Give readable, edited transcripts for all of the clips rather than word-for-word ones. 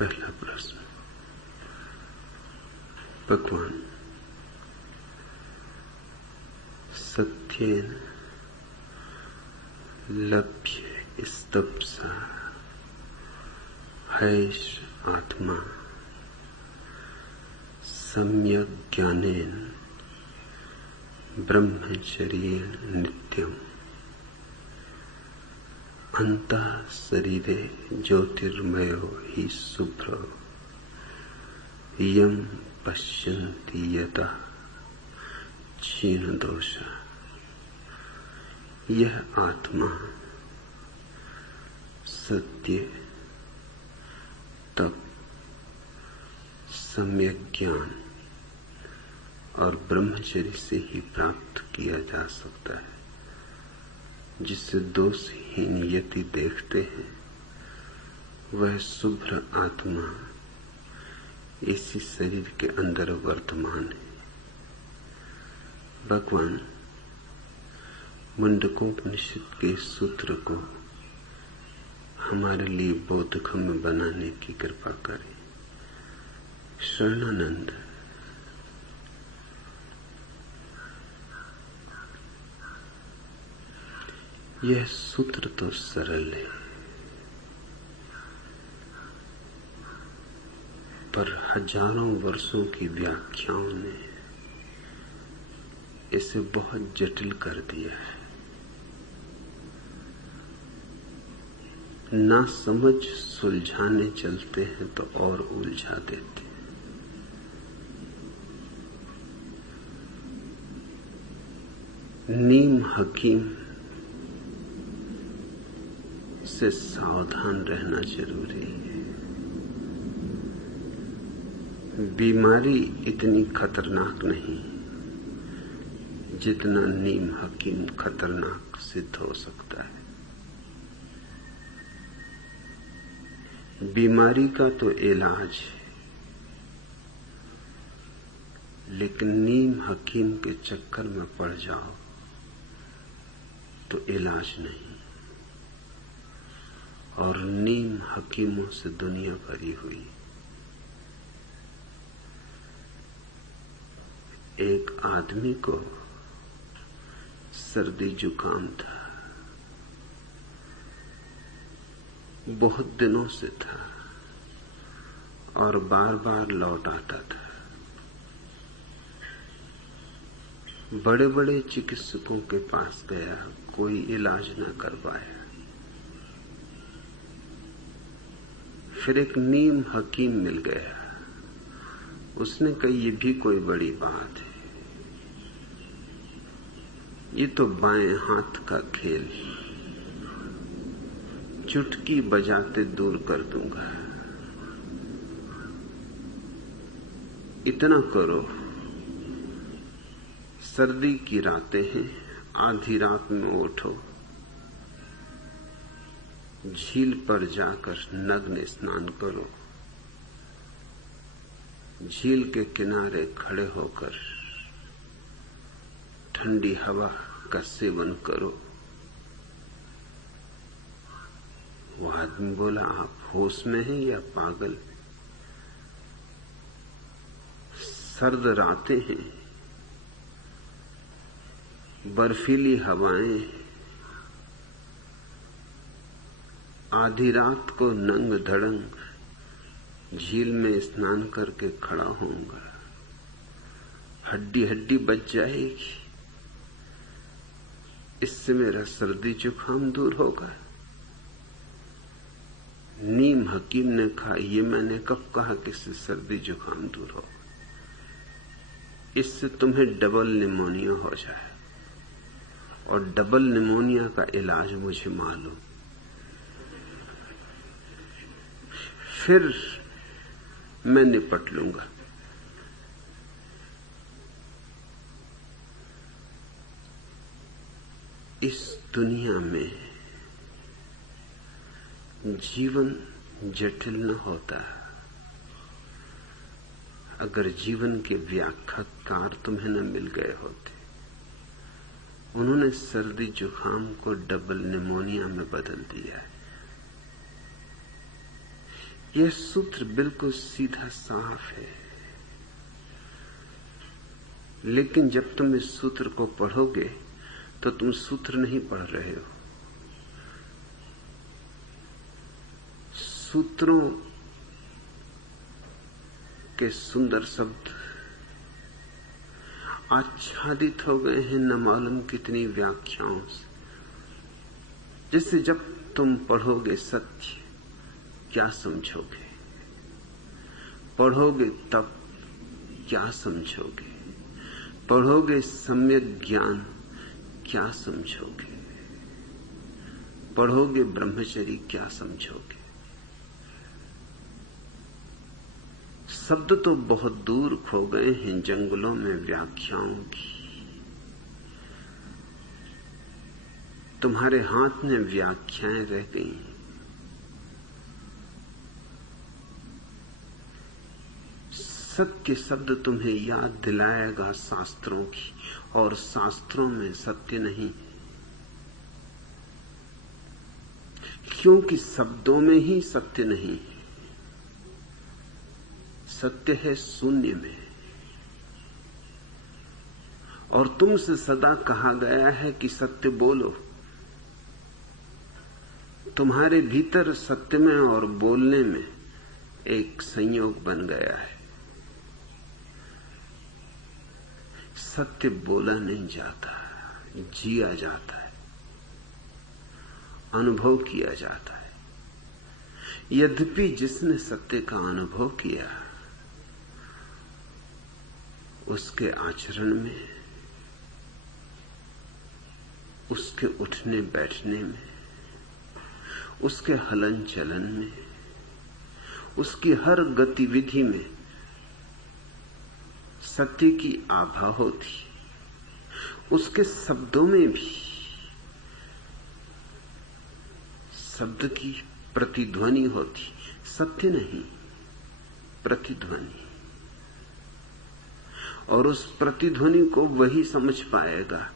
पहला प्रश्न। भगवान, सत्येन लभ्य स्तप्सा हैष आत्मा सम्यक् ज्ञानेन ब्रह्मचर्येण नित्यम् अंतः शरीरे ज्योतिर्मयो हि शुभ्रो यं पश्यन्ति यतः क्षीण दोष। यह आत्मा सत्य तप सम्यक ज्ञान और ब्रह्मचर्य से ही प्राप्त किया जा सकता है, जिससे दोषहीन यति देखते हैं वह शुभ्र आत्मा इसी शरीर के अंदर वर्तमान है। भगवान, मुंडकोपनिषद के सूत्र को हमारे लिए बोधगम्य बनाने की कृपा करें। शरणानंद। यह सूत्र तो सरल है, पर हजारों वर्षों की व्याख्याओं ने इसे बहुत जटिल कर दिया है। ना समझ सुलझाने चलते हैं तो और उलझा देते। नीम हकीम से सावधान रहना जरूरी है। बीमारी इतनी खतरनाक नहीं जितना नीम हकीम खतरनाक सिद्ध हो सकता है। बीमारी का तो इलाज है, लेकिन नीम हकीम के चक्कर में पड़ जाओ तो इलाज नहीं। और नीम हकीमों से दुनिया भरी हुई। एक आदमी को सर्दी जुकाम था, बहुत दिनों से था और बार बार लौट आता था। बड़े बड़े चिकित्सकों के पास गया, कोई इलाज न कर पाया। फिर एक नीम हकीम मिल गया। उसने कही, ये भी कोई बड़ी बात है, ये तो बाएं हाथ का खेल, चुटकी बजाते दूर कर दूंगा। इतना करो, सर्दी की रातें हैं, आधी रात में उठो, झील पर जाकर नग्न स्नान करो, झील के किनारे खड़े होकर ठंडी हवा का सेवन करो। वो आदमी बोला, आप होश में हैं या पागल? सर्द रातें हैं, बर्फीली हवाएं, आधी रात को नंग धड़ंग झील में स्नान करके खड़ा होऊंगा, हड्डी हड्डी बच जाएगी, इससे मेरा सर्दी जुकाम दूर होगा। नीम हकीम ने कहा, ये मैंने कब कहा कि इससे सर्दी जुकाम दूर हो? इससे तुम्हें डबल निमोनिया हो जाए, और डबल निमोनिया का इलाज मुझे मालूम। फिर मैं निपट लूंगा। इस दुनिया में जीवन जटिल न होता अगर जीवन के व्याख्याकार तुम्हें न मिल गए होते। उन्होंने सर्दी जुकाम को डबल निमोनिया में बदल दिया है। यह सूत्र बिल्कुल सीधा साफ है, लेकिन जब तुम इस सूत्र को पढ़ोगे तो तुम सूत्र नहीं पढ़ रहे हो। सूत्रों के सुंदर शब्द आच्छादित हो गए हैं न मालूम कितनी व्याख्याओं से। जिससे जब तुम पढ़ोगे सत्य, क्या समझोगे? पढ़ोगे तब क्या समझोगे? पढ़ोगे सम्यक ज्ञान, क्या समझोगे? पढ़ोगे ब्रह्मचर्य, क्या समझोगे? शब्द तो बहुत दूर खो गए हैं जंगलों में व्याख्याओं की। तुम्हारे हाथ में व्याख्याएं रह गई। सत्य शब्द तुम्हें याद दिलाएगा शास्त्रों की, और शास्त्रों में सत्य नहीं, क्योंकि शब्दों में ही सत्य नहीं। सत्य है शून्य में। और तुमसे सदा कहा गया है कि सत्य बोलो। तुम्हारे भीतर सत्य में और बोलने में एक संयोग बन गया है। सत्य बोला नहीं जाता, जिया जाता है, अनुभव किया जाता है। यद्यपि जिसने सत्य का अनुभव किया, उसके आचरण में, उसके उठने बैठने में, उसके हलन चलन में, उसकी हर गतिविधि में सत्य की आभा होती। उसके शब्दों में भी शब्द की प्रतिध्वनि होती, सत्य नहीं, प्रतिध्वनि। और उस प्रतिध्वनि को वही समझ पाएगा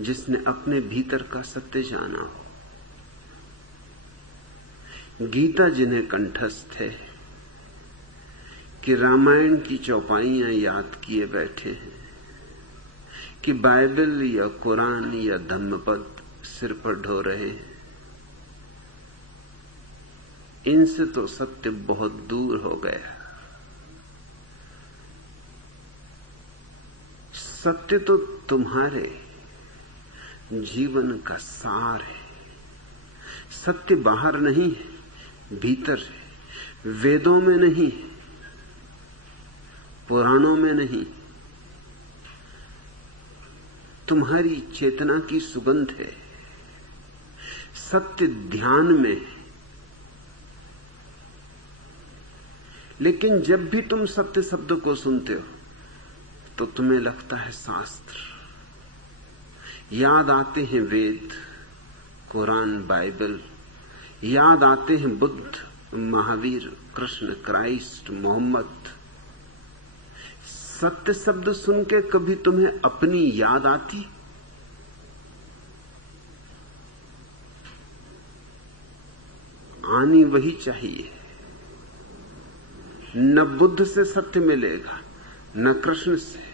जिसने अपने भीतर का सत्य जाना हो। गीता जिन्हें कंठस्थ है कि रामायण की चौपाइयां याद किए बैठे हैं, कि बाइबल या कुरान या धम्मपद सिर पर ढो रहे हैं, इनसे तो सत्य बहुत दूर हो गया। सत्य तो तुम्हारे जीवन का सार है। सत्य बाहर नहीं है, भीतर है। वेदों में नहीं, पुराणों में नहीं, तुम्हारी चेतना की सुगंध है। सत्य ध्यान में है। लेकिन जब भी तुम सत्य शब्द को सुनते हो तो तुम्हें लगता है शास्त्र, याद आते हैं वेद, कुरान, बाइबल, याद आते हैं बुद्ध, महावीर, कृष्ण, क्राइस्ट, मोहम्मद। सत्य शब्द सुन के कभी तुम्हें अपनी याद आती? आनी वही चाहिए। न बुद्ध से सत्य मिलेगा, न कृष्ण से।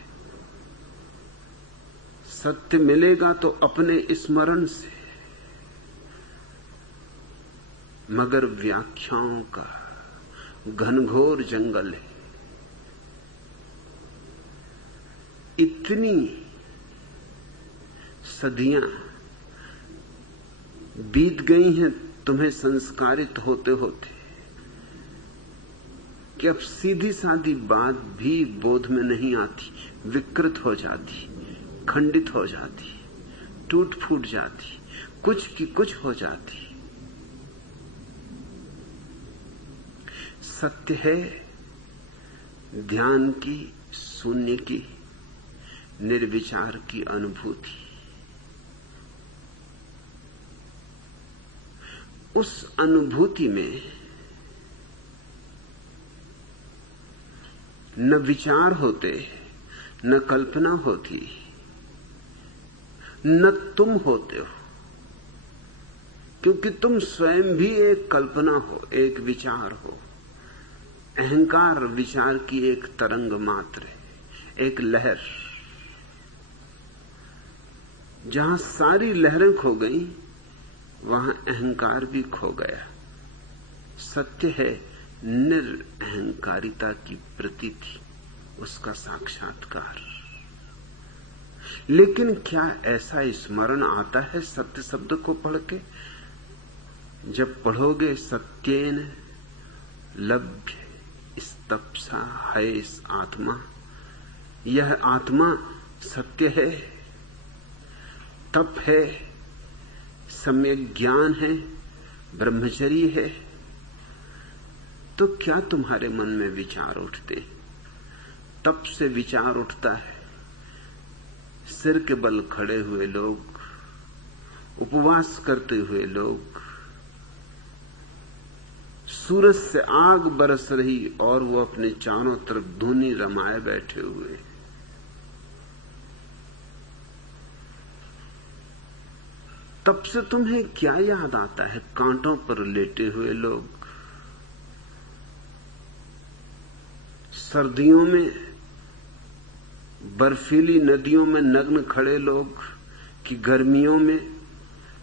सत्य मिलेगा तो अपने स्मरण से। मगर व्याख्याओं का घनघोर जंगल है। इतनी सदियां बीत गई हैं तुम्हें संस्कारित होते होते कि अब सीधी सादी बात भी बोध में नहीं आती, विकृत हो जाती, खंडित हो जाती, टूट फूट जाती, कुछ की कुछ हो जाती। सत्य है ध्यान की, शून्य की, निर्विचार की अनुभूति। उस अनुभूति में न विचार होते, न कल्पना होती, न तुम होते हो, क्योंकि तुम स्वयं भी एक कल्पना हो, एक विचार हो। अहंकार विचार की एक तरंग मात्र है, एक लहर। जहां सारी लहरें खो गई वहां अहंकार भी खो गया। सत्य है निरअहंकारिता की प्रतीति, उसका साक्षात्कार। लेकिन क्या ऐसा स्मरण आता है सत्य शब्द को पढ़ के? जब पढ़ोगे सत्येन लभ्य स्तप्सा है इस आत्मा, यह आत्मा सत्य है, तप है, सम्यक ज्ञान है, ब्रह्मचर्य है, तो क्या तुम्हारे मन में विचार उठते? तप से विचार उठता है। सिर के बल खड़े हुए लोग, उपवास करते हुए लोग, सूरज से आग बरस रही और वो अपने चारों तरफ धूनी रमाए बैठे हुए। तब से तुम्हें क्या याद आता है? कांटों पर लेटे हुए लोग, सर्दियों में बर्फीली नदियों में नग्न खड़े लोग, कि गर्मियों में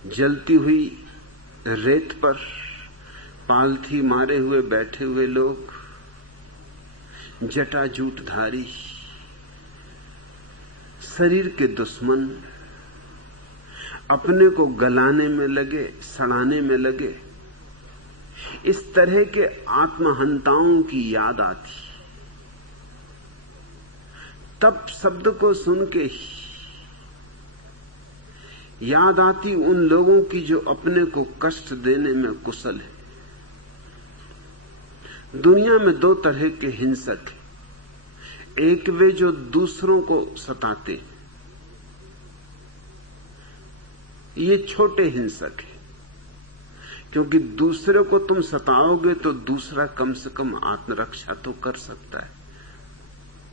जलती हुई रेत पर पालथी मारे हुए बैठे हुए लोग, जटाजूटधारी, शरीर के दुश्मन, अपने को गलाने में लगे, सड़ाने में लगे, इस तरह के आत्महंताओं की याद आती। तब शब्द को सुन के याद आती उन लोगों की जो अपने को कष्ट देने में कुशल है। दुनिया में दो तरह के हिंसक हैं। एक वे जो दूसरों को सताते, ये छोटे हिंसक हैं, क्योंकि दूसरे को तुम सताओगे तो दूसरा कम से कम आत्मरक्षा तो कर सकता है,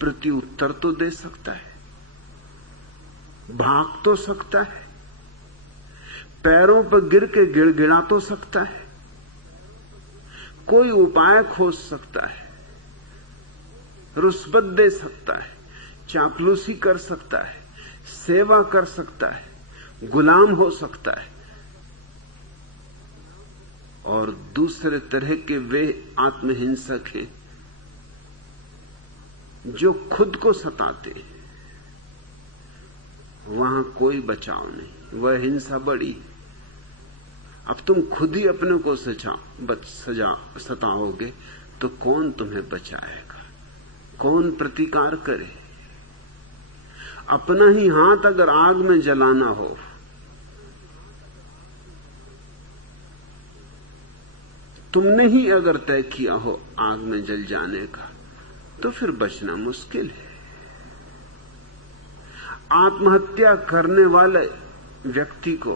प्रत्युत्तर तो दे सकता है, भाग तो सकता है, पैरों पर गिर के गिड़गिड़ा तो सकता है, कोई उपाय खोज सकता है, रुस्बत दे सकता है, चापलूसी कर सकता है, सेवा कर सकता है, गुलाम हो सकता है। और दूसरे तरह के वे आत्महिंसक हैं जो खुद को सताते हैं। वहां कोई बचाव नहीं, वह हिंसा बड़ी। अब तुम खुद ही अपने को सताओगे तो कौन तुम्हें बचाएगा, कौन प्रतिकार करे? अपना ही हाथ अगर आग में जलाना हो तुमने ही अगर तय किया हो आग में जल जाने का, तो फिर बचना मुश्किल है। आत्महत्या करने वाले व्यक्ति को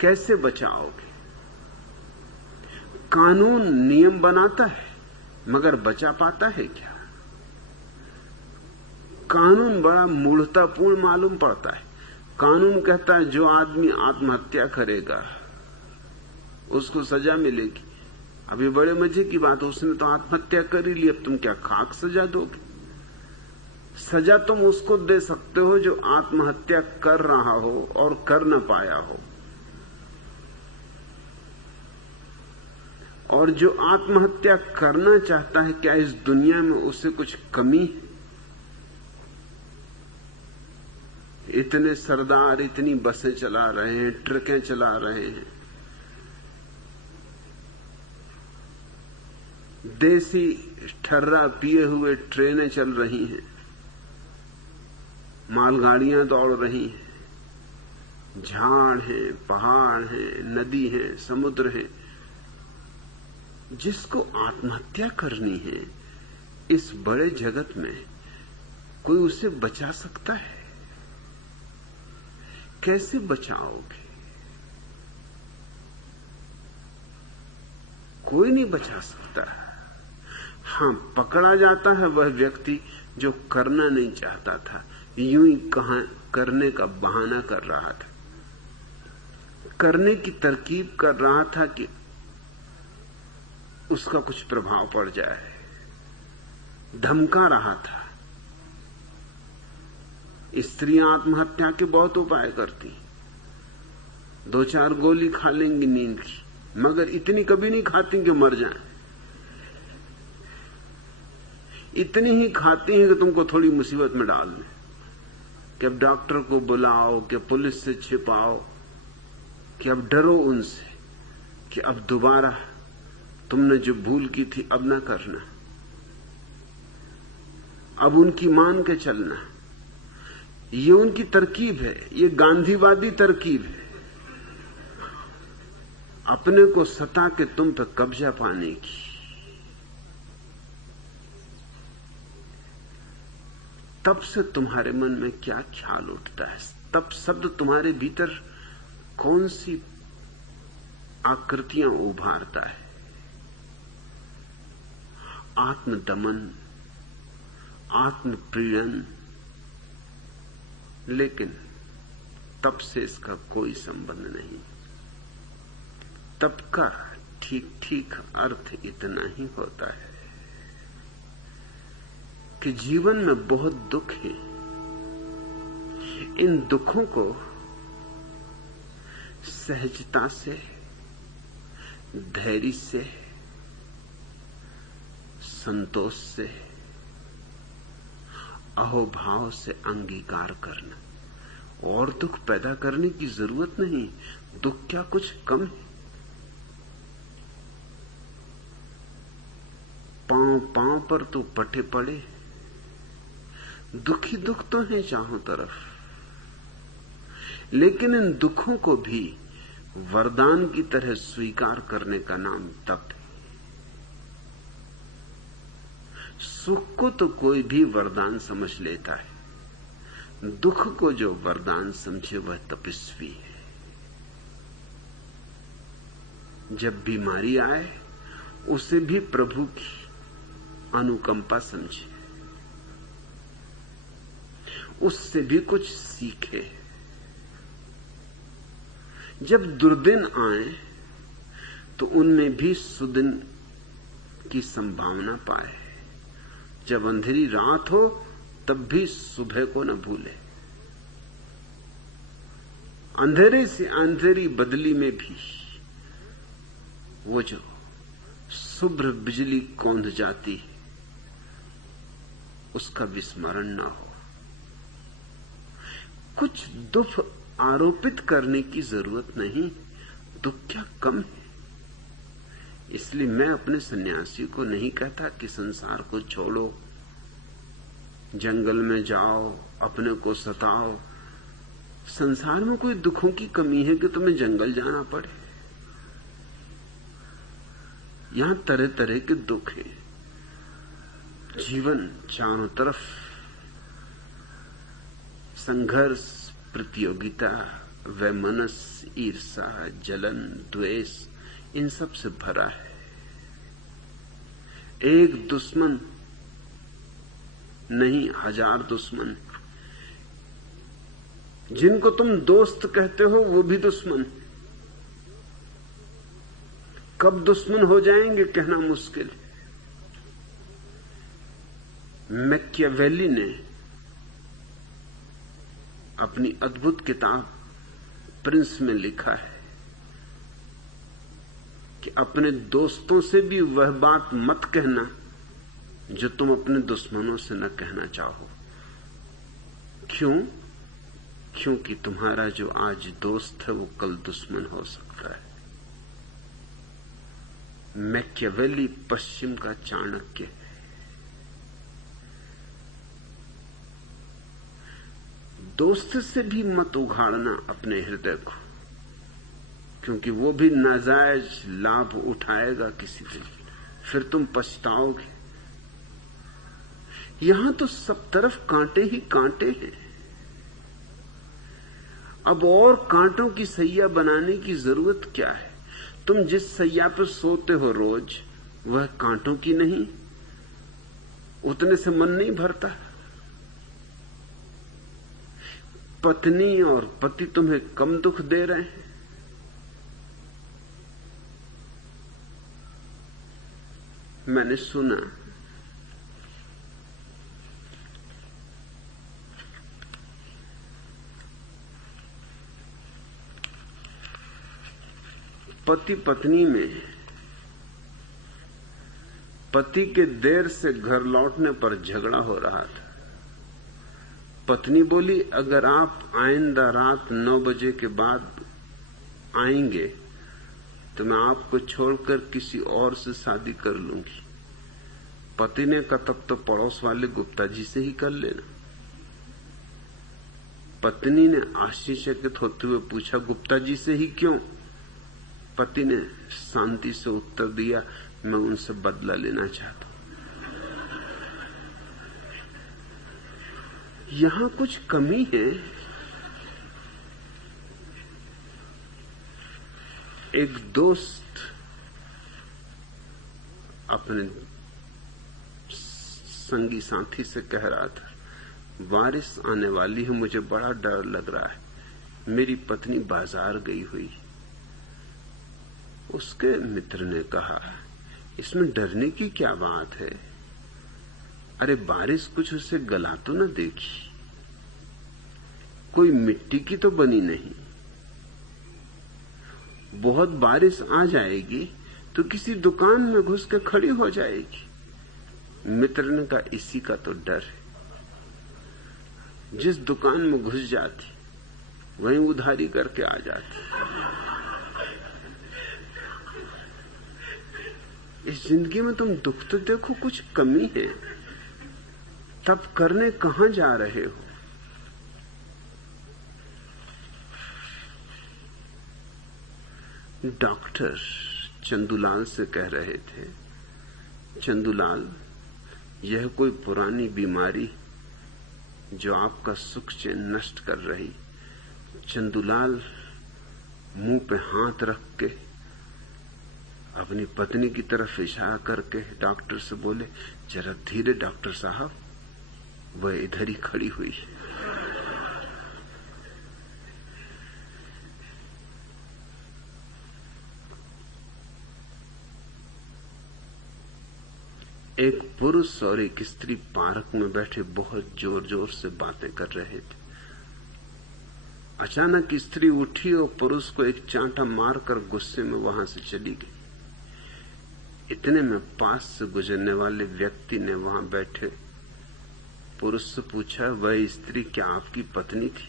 कैसे बचाओगे? कानून नियम बनाता है मगर बचा पाता है क्या? कानून बड़ा मूढ़तापूर्ण मालूम पड़ता है। कानून कहता है जो आदमी आत्महत्या करेगा उसको सजा मिलेगी। अभी बड़े मजे की बात, उसने तो आत्महत्या कर ही ली, अब तुम क्या खाक सजा दोगे? सजा तुम उसको दे सकते हो जो आत्महत्या कर रहा हो और कर न पाया हो, और जो आत्महत्या करना चाहता है, क्या इस दुनिया में उसे कुछ कमी है? इतने सरदार इतनी बसें चला रहे हैं, ट्रकें चला रहे हैं, देसी ठर्रा पिए हुए ट्रेनें चल रही हैं, मालगाड़ियां दौड़ रही हैं, झाड़ हैं, पहाड़ हैं, नदी है, समुद्र है। जिसको आत्महत्या करनी है इस बड़े जगत में, कोई उसे बचा सकता है? कैसे बचाओगे? कोई नहीं बचा सकता। हां, पकड़ा जाता है वह व्यक्ति जो करना नहीं चाहता था, यूं ही करने का बहाना कर रहा था, करने की तरकीब कर रहा था कि उसका कुछ प्रभाव पड़ जाए। धमका रहा था। स्त्रियां आत्महत्या के बहुत उपाय करती, 2-4 गोली खा लेंगी नींद की, मगर इतनी कभी नहीं खाती कि मर जाएं। इतनी ही खाती हैं कि तुमको थोड़ी मुसीबत में डाल दें, कि अब डॉक्टर को बुलाओ, कि पुलिस से छिपाओ, कि अब डरो उनसे, कि अब दोबारा तुमने जो भूल की थी अब ना करना, अब उनकी मान के चलना। ये उनकी तरकीब है, ये गांधीवादी तरकीब है, अपने को सता के तुम पर कब्जा पाने की। तब से तुम्हारे मन में क्या ख्याल उठता है, तब शब्द तुम्हारे भीतर कौन सी आकृतियां उभारता है। आत्मदमन, आत्मप्रीड़न, लेकिन तब से इसका कोई संबंध नहीं। तब का ठीक ठीक अर्थ इतना ही होता है कि जीवन में बहुत दुख है, इन दुखों को सहजता से, धैर्य से, संतोष से, अहोभाव से अंगीकार करना, और दुख पैदा करने की जरूरत नहीं। दुख क्या कुछ कम है? पांव पांव पर तो पटे पड़े, दुखी दुख तो है चारों तरफ, लेकिन इन दुखों को भी वरदान की तरह स्वीकार करने का नाम तप है। सुख को तो कोई भी वरदान समझ लेता है, दुख को जो वरदान समझे वह तपस्वी है। जब बीमारी आए उसे भी प्रभु की अनुकंपा समझे, उससे भी कुछ सीखे। जब दुर्दिन आए तो उनमें भी सुदिन की संभावना पाए। जब अंधेरी रात हो तब भी सुबह को न भूले। अंधेरे से अंधेरी बदली में भी वो जो शुभ्र बिजली कौंध जाती है उसका विस्मरण न हो। कुछ दुख आरोपित करने की जरूरत नहीं, दुख क्या कम है। इसलिए मैं अपने सन्यासी को नहीं कहता कि संसार को छोड़ो, जंगल में जाओ, अपने को सताओ। संसार में कोई दुखों की कमी है कि तुम्हें जंगल जाना पड़े? यहां तरह तरह के दुख हैं। जीवन चारों तरफ संघर्ष, प्रतियोगिता, वैमनस्य, ईर्षा, जलन, द्वेष, इन सब से भरा है। एक दुश्मन नहीं, 1000 दुश्मन। जिनको तुम दोस्त कहते हो वो भी दुश्मन। कब दुश्मन हो जाएंगे कहना मुश्किल। मैकियावेली ने अपनी अद्भुत किताब प्रिंस में लिखा है कि अपने दोस्तों से भी वह बात मत कहना जो तुम अपने दुश्मनों से न कहना चाहो। क्यों? क्योंकि तुम्हारा जो आज दोस्त है वो कल दुश्मन हो सकता है। मैकियावेली पश्चिम का चाणक्य है। दोस्त से भी मत उघाड़ना अपने हृदय को, क्योंकि वो भी नाजायज लाभ उठाएगा किसी दिन, फिर तुम पछताओगे। यहां तो सब तरफ कांटे ही कांटे हैं। अब और कांटों की सैया बनाने की जरूरत क्या है? तुम जिस सैया पर सोते हो रोज वह कांटों की नहीं, उतने से मन नहीं भरता। पत्नी और पति तुम्हें कम दुख दे रहे हैं। मैंने सुना पति पत्नी में पति के देर से घर लौटने पर झगड़ा हो रहा था। पत्नी बोली, अगर आप आइंदा रात 9 बजे के बाद आएंगे तो मैं आपको छोड़कर किसी और से शादी कर लूंगी। पति ने कहा, तब तो पड़ोस वाले गुप्ता जी से ही कर लेना। पत्नी ने आश्चर्यचकित होते हुए पूछा, गुप्ता जी से ही क्यों? पति ने शांति से उत्तर दिया, मैं उनसे बदला लेना चाहता हूं। यहां कुछ कमी है। एक दोस्त अपने संगी साथी से कह रहा था, बारिश आने वाली है, मुझे बड़ा डर लग रहा है, मेरी पत्नी बाजार गई हुई। उसके मित्र ने कहा, इसमें डरने की क्या बात है? अरे बारिश कुछ उसे गला तो न देखी, कोई मिट्टी की तो बनी नहीं। बहुत बारिश आ जाएगी तो किसी दुकान में घुस के खड़ी हो जाएगी। मित्र ने कहा, इसी का तो डर है। जिस दुकान में घुस जाती वहीं उधारी करके आ जाती। इस जिंदगी में तुम दुख तो देखो, कुछ कमी है, तब करने कहां जा रहे हो? डॉक्टर चंदूलाल से कह रहे थे, चंदूलाल, यह कोई पुरानी बीमारी जो आपका सुख चैन नष्ट कर रही। चंदूलाल मुंह पे हाथ रख के अपनी पत्नी की तरफ इशारा करके डॉक्टर से बोले, जरा धीरे डॉक्टर साहब, वह इधर ही खड़ी हुई है। एक पुरुष और एक स्त्री पार्क में बैठे बहुत जोर जोर से बातें कर रहे थे। अचानक स्त्री उठी और पुरुष को एक चांटा मारकर गुस्से में वहां से चली गई। इतने में पास से गुजरने वाले व्यक्ति ने वहां बैठे पुरुष से पूछा, वह स्त्री क्या आपकी पत्नी थी?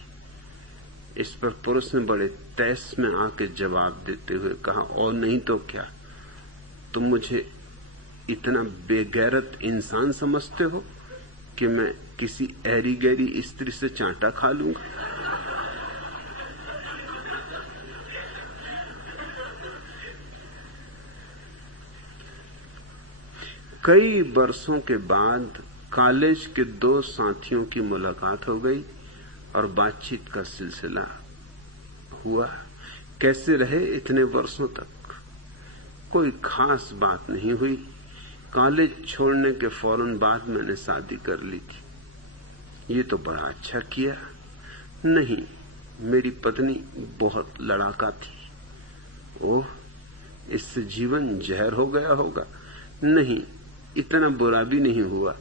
इस पर पुरुष ने बड़े तैस में आके जवाब देते हुए कहा, और नहीं तो क्या, तुम मुझे इतना बेगैरत इंसान समझते हो कि मैं किसी ऐरी गैरी स्त्री से चांटा खा लूंगा? कई वर्षों के बाद कॉलेज के 2 साथियों की मुलाकात हो गई और बातचीत का सिलसिला हुआ। कैसे रहे इतने वर्षों तक? कोई खास बात नहीं हुई। कॉलेज छोड़ने के फौरन बाद मैंने शादी कर ली थी। ये तो बड़ा अच्छा किया। नहीं, मेरी पत्नी बहुत लड़ाका थी। ओह, इससे जीवन जहर हो गया होगा। नहीं, इतना बुरा भी नहीं हुआ।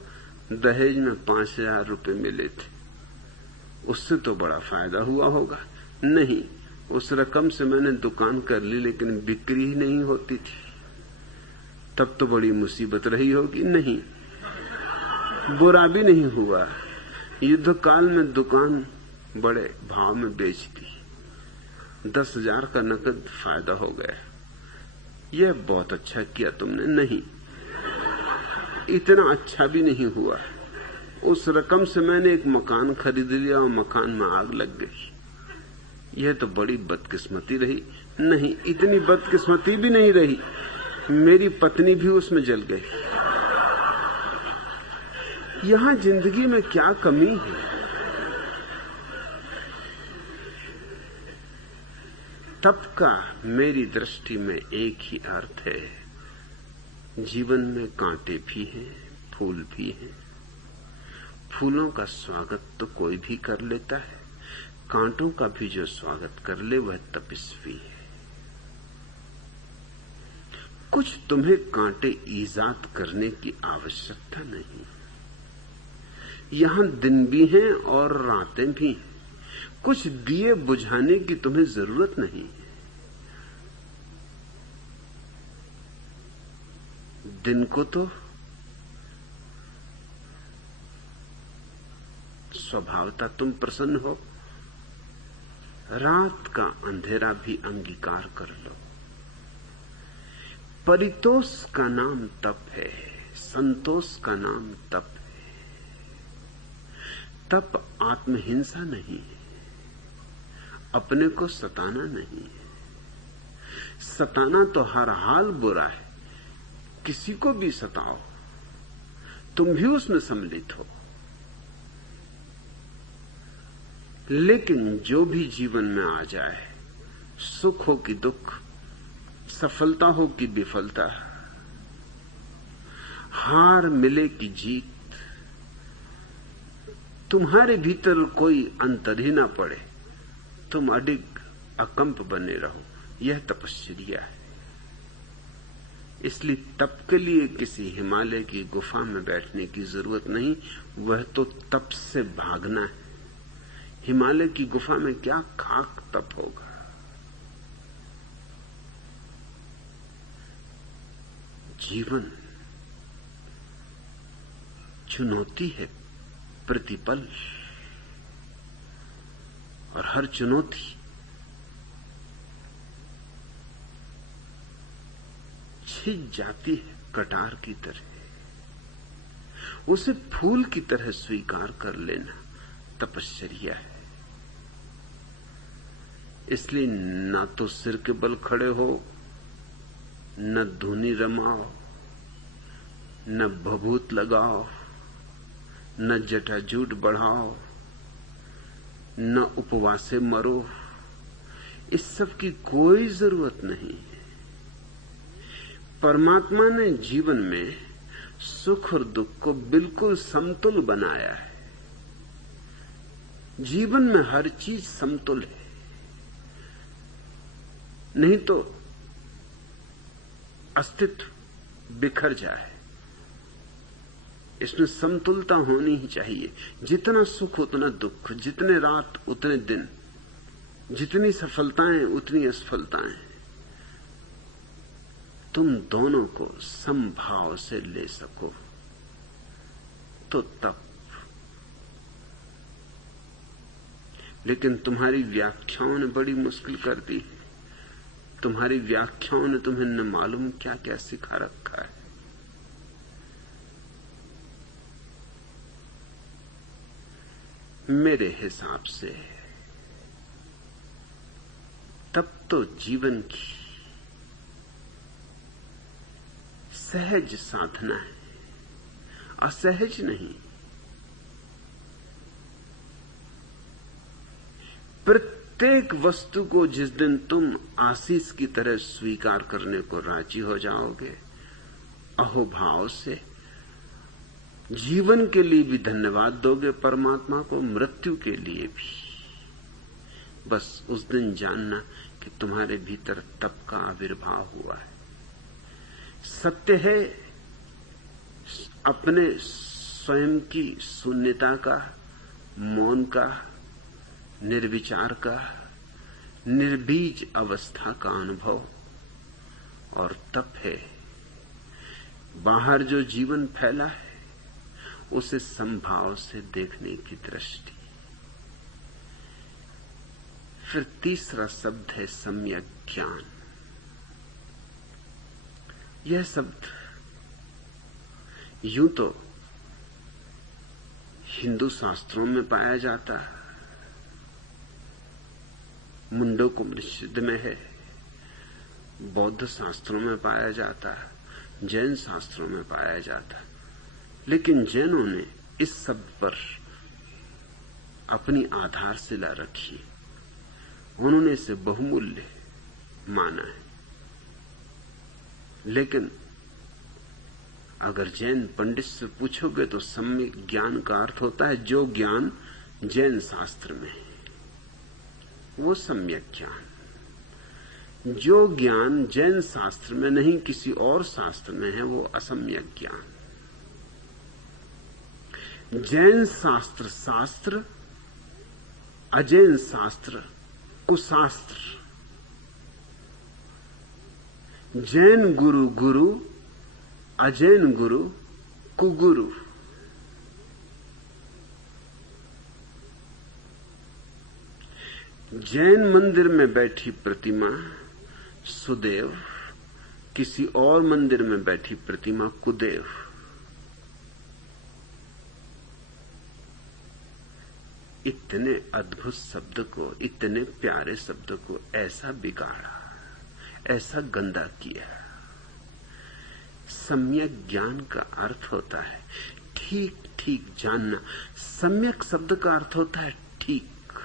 दहेज में 5000 रुपए मिले थे, उससे तो बड़ा फायदा हुआ होगा। नहीं, उस रकम से मैंने दुकान कर ली, लेकिन बिक्री ही नहीं होती थी, तब तो बड़ी मुसीबत रही होगी। नहीं, बुरा भी नहीं हुआ। युद्ध काल में दुकान बड़े भाव में बेच दी, 10,000 का नकद फायदा हो गया। यह बहुत अच्छा किया तुमने। नहीं, इतना अच्छा भी नहीं हुआ। उस रकम से मैंने एक मकान खरीद लिया और मकान में आग लग गई। यह तो बड़ी बदकिस्मती रही। नहीं, इतनी बदकिस्मती भी नहीं रही, मेरी पत्नी भी उसमें जल गई। यहां जिंदगी में क्या कमी है? तप का मेरी दृष्टि में एक ही अर्थ है, जीवन में कांटे भी हैं, फूल भी हैं। फूलों का स्वागत तो कोई भी कर लेता है, कांटों का भी जो स्वागत कर ले वह तपस्वी है। कुछ तुम्हें कांटे ईजाद करने की आवश्यकता नहीं। यहां दिन भी हैं और रातें भी हैं। कुछ दिए बुझाने की तुम्हें जरूरत नहीं। दिन को तो स्वभावतः तुम प्रसन्न हो, रात का अंधेरा भी अंगीकार कर लो। परितोष का नाम तप है, संतोष का नाम तप है। तप आत्महिंसा नहीं है, अपने को सताना नहीं है। सताना तो हर हाल बुरा है, किसी को भी सताओ, तुम भी उसमें सम्मिलित हो। लेकिन जो भी जीवन में आ जाए, सुख हो कि दुख, सफलता हो कि विफलता, हार मिले कि जीत, तुम्हारे भीतर कोई अंतर ही ना पड़े, तुम अडिग अकंप बने रहो, यह तपस्या है। इसलिए तप के लिए किसी हिमालय की गुफा में बैठने की जरूरत नहीं, वह तो तप से भागना है। हिमालय की गुफा में क्या खाक तप होगा। जीवन चुनौती है प्रतिपल, और हर चुनौती छिज जाती है कटार की तरह, उसे फूल की तरह स्वीकार कर लेना तपस्या है। इसलिए ना तो सिर के बल खड़े हो, न धुनी रमाओ, न भभूत लगाओ, न जटाजूट बढ़ाओ, न उपवासे मरो। इस सब की कोई जरूरत नहीं। परमात्मा ने जीवन में सुख और दुख को बिल्कुल समतुल बनाया है। जीवन में हर चीज समतुल है, नहीं तो अस्तित्व बिखर जाए। इसमें समतुलता होनी ही चाहिए। जितना सुख उतना दुख, जितने रात उतने दिन, जितनी सफलताएं उतनी असफलताएं, तुम दोनों को समभाव से ले सको तो तप। लेकिन तुम्हारी व्याख्याओं ने बड़ी मुश्किल कर दी। तुम्हारी व्याख्याओं ने तुम्हें न मालूम क्या क्या सिखा रखा है। मेरे हिसाब से तब तो जीवन की सहज साधना है, असहज नहीं। प्रत्येक वस्तु को जिस दिन तुम आशीष की तरह स्वीकार करने को राजी हो जाओगे, अहोभाव से जीवन के लिए भी धन्यवाद दोगे परमात्मा को, मृत्यु के लिए भी, बस उस दिन जानना कि तुम्हारे भीतर तप का आविर्भाव हुआ है। सत्य है अपने स्वयं की शून्यता का, मौन का, निर्विचार का, निर्बीज अवस्था का अनुभव, और तप है बाहर जो जीवन फैला है उसे संभाव से देखने की दृष्टि। फिर तीसरा शब्द है सम्यक ज्ञान। यह शब्द यूं तो हिंदू शास्त्रों में पाया जाता है, मुंडकोपनिषद में है, बौद्ध शास्त्रों में पाया जाता है, जैन शास्त्रों में पाया जाता है। लेकिन जैनों ने इस शब्द पर अपनी आधारशिला रखी, उन्होंने इसे बहुमूल्य माना है। लेकिन अगर जैन पंडित से पूछोगे तो सम्यक ज्ञान का अर्थ होता है जो ज्ञान जैन शास्त्र में है, वो सम्यक ज्ञान। जो ज्ञान जैन शास्त्र में नहीं किसी और शास्त्र में है, वो असम्यक ज्ञान। जैन शास्त्र शास्त्र, अजैन शास्त्र कुशास्त्र। जैन गुरु गुरु, अजैन गुरु कुगुरु। जैन मंदिर में बैठी प्रतिमा सुदेव, किसी और मंदिर में बैठी प्रतिमा कुदेव। इतने अद्भुत शब्द को, इतने प्यारे शब्द को ऐसा बिगाड़ा, ऐसा गंदा किया। सम्यक ज्ञान का अर्थ होता है ठीक ठीक जानना। सम्यक शब्द का अर्थ होता है ठीक,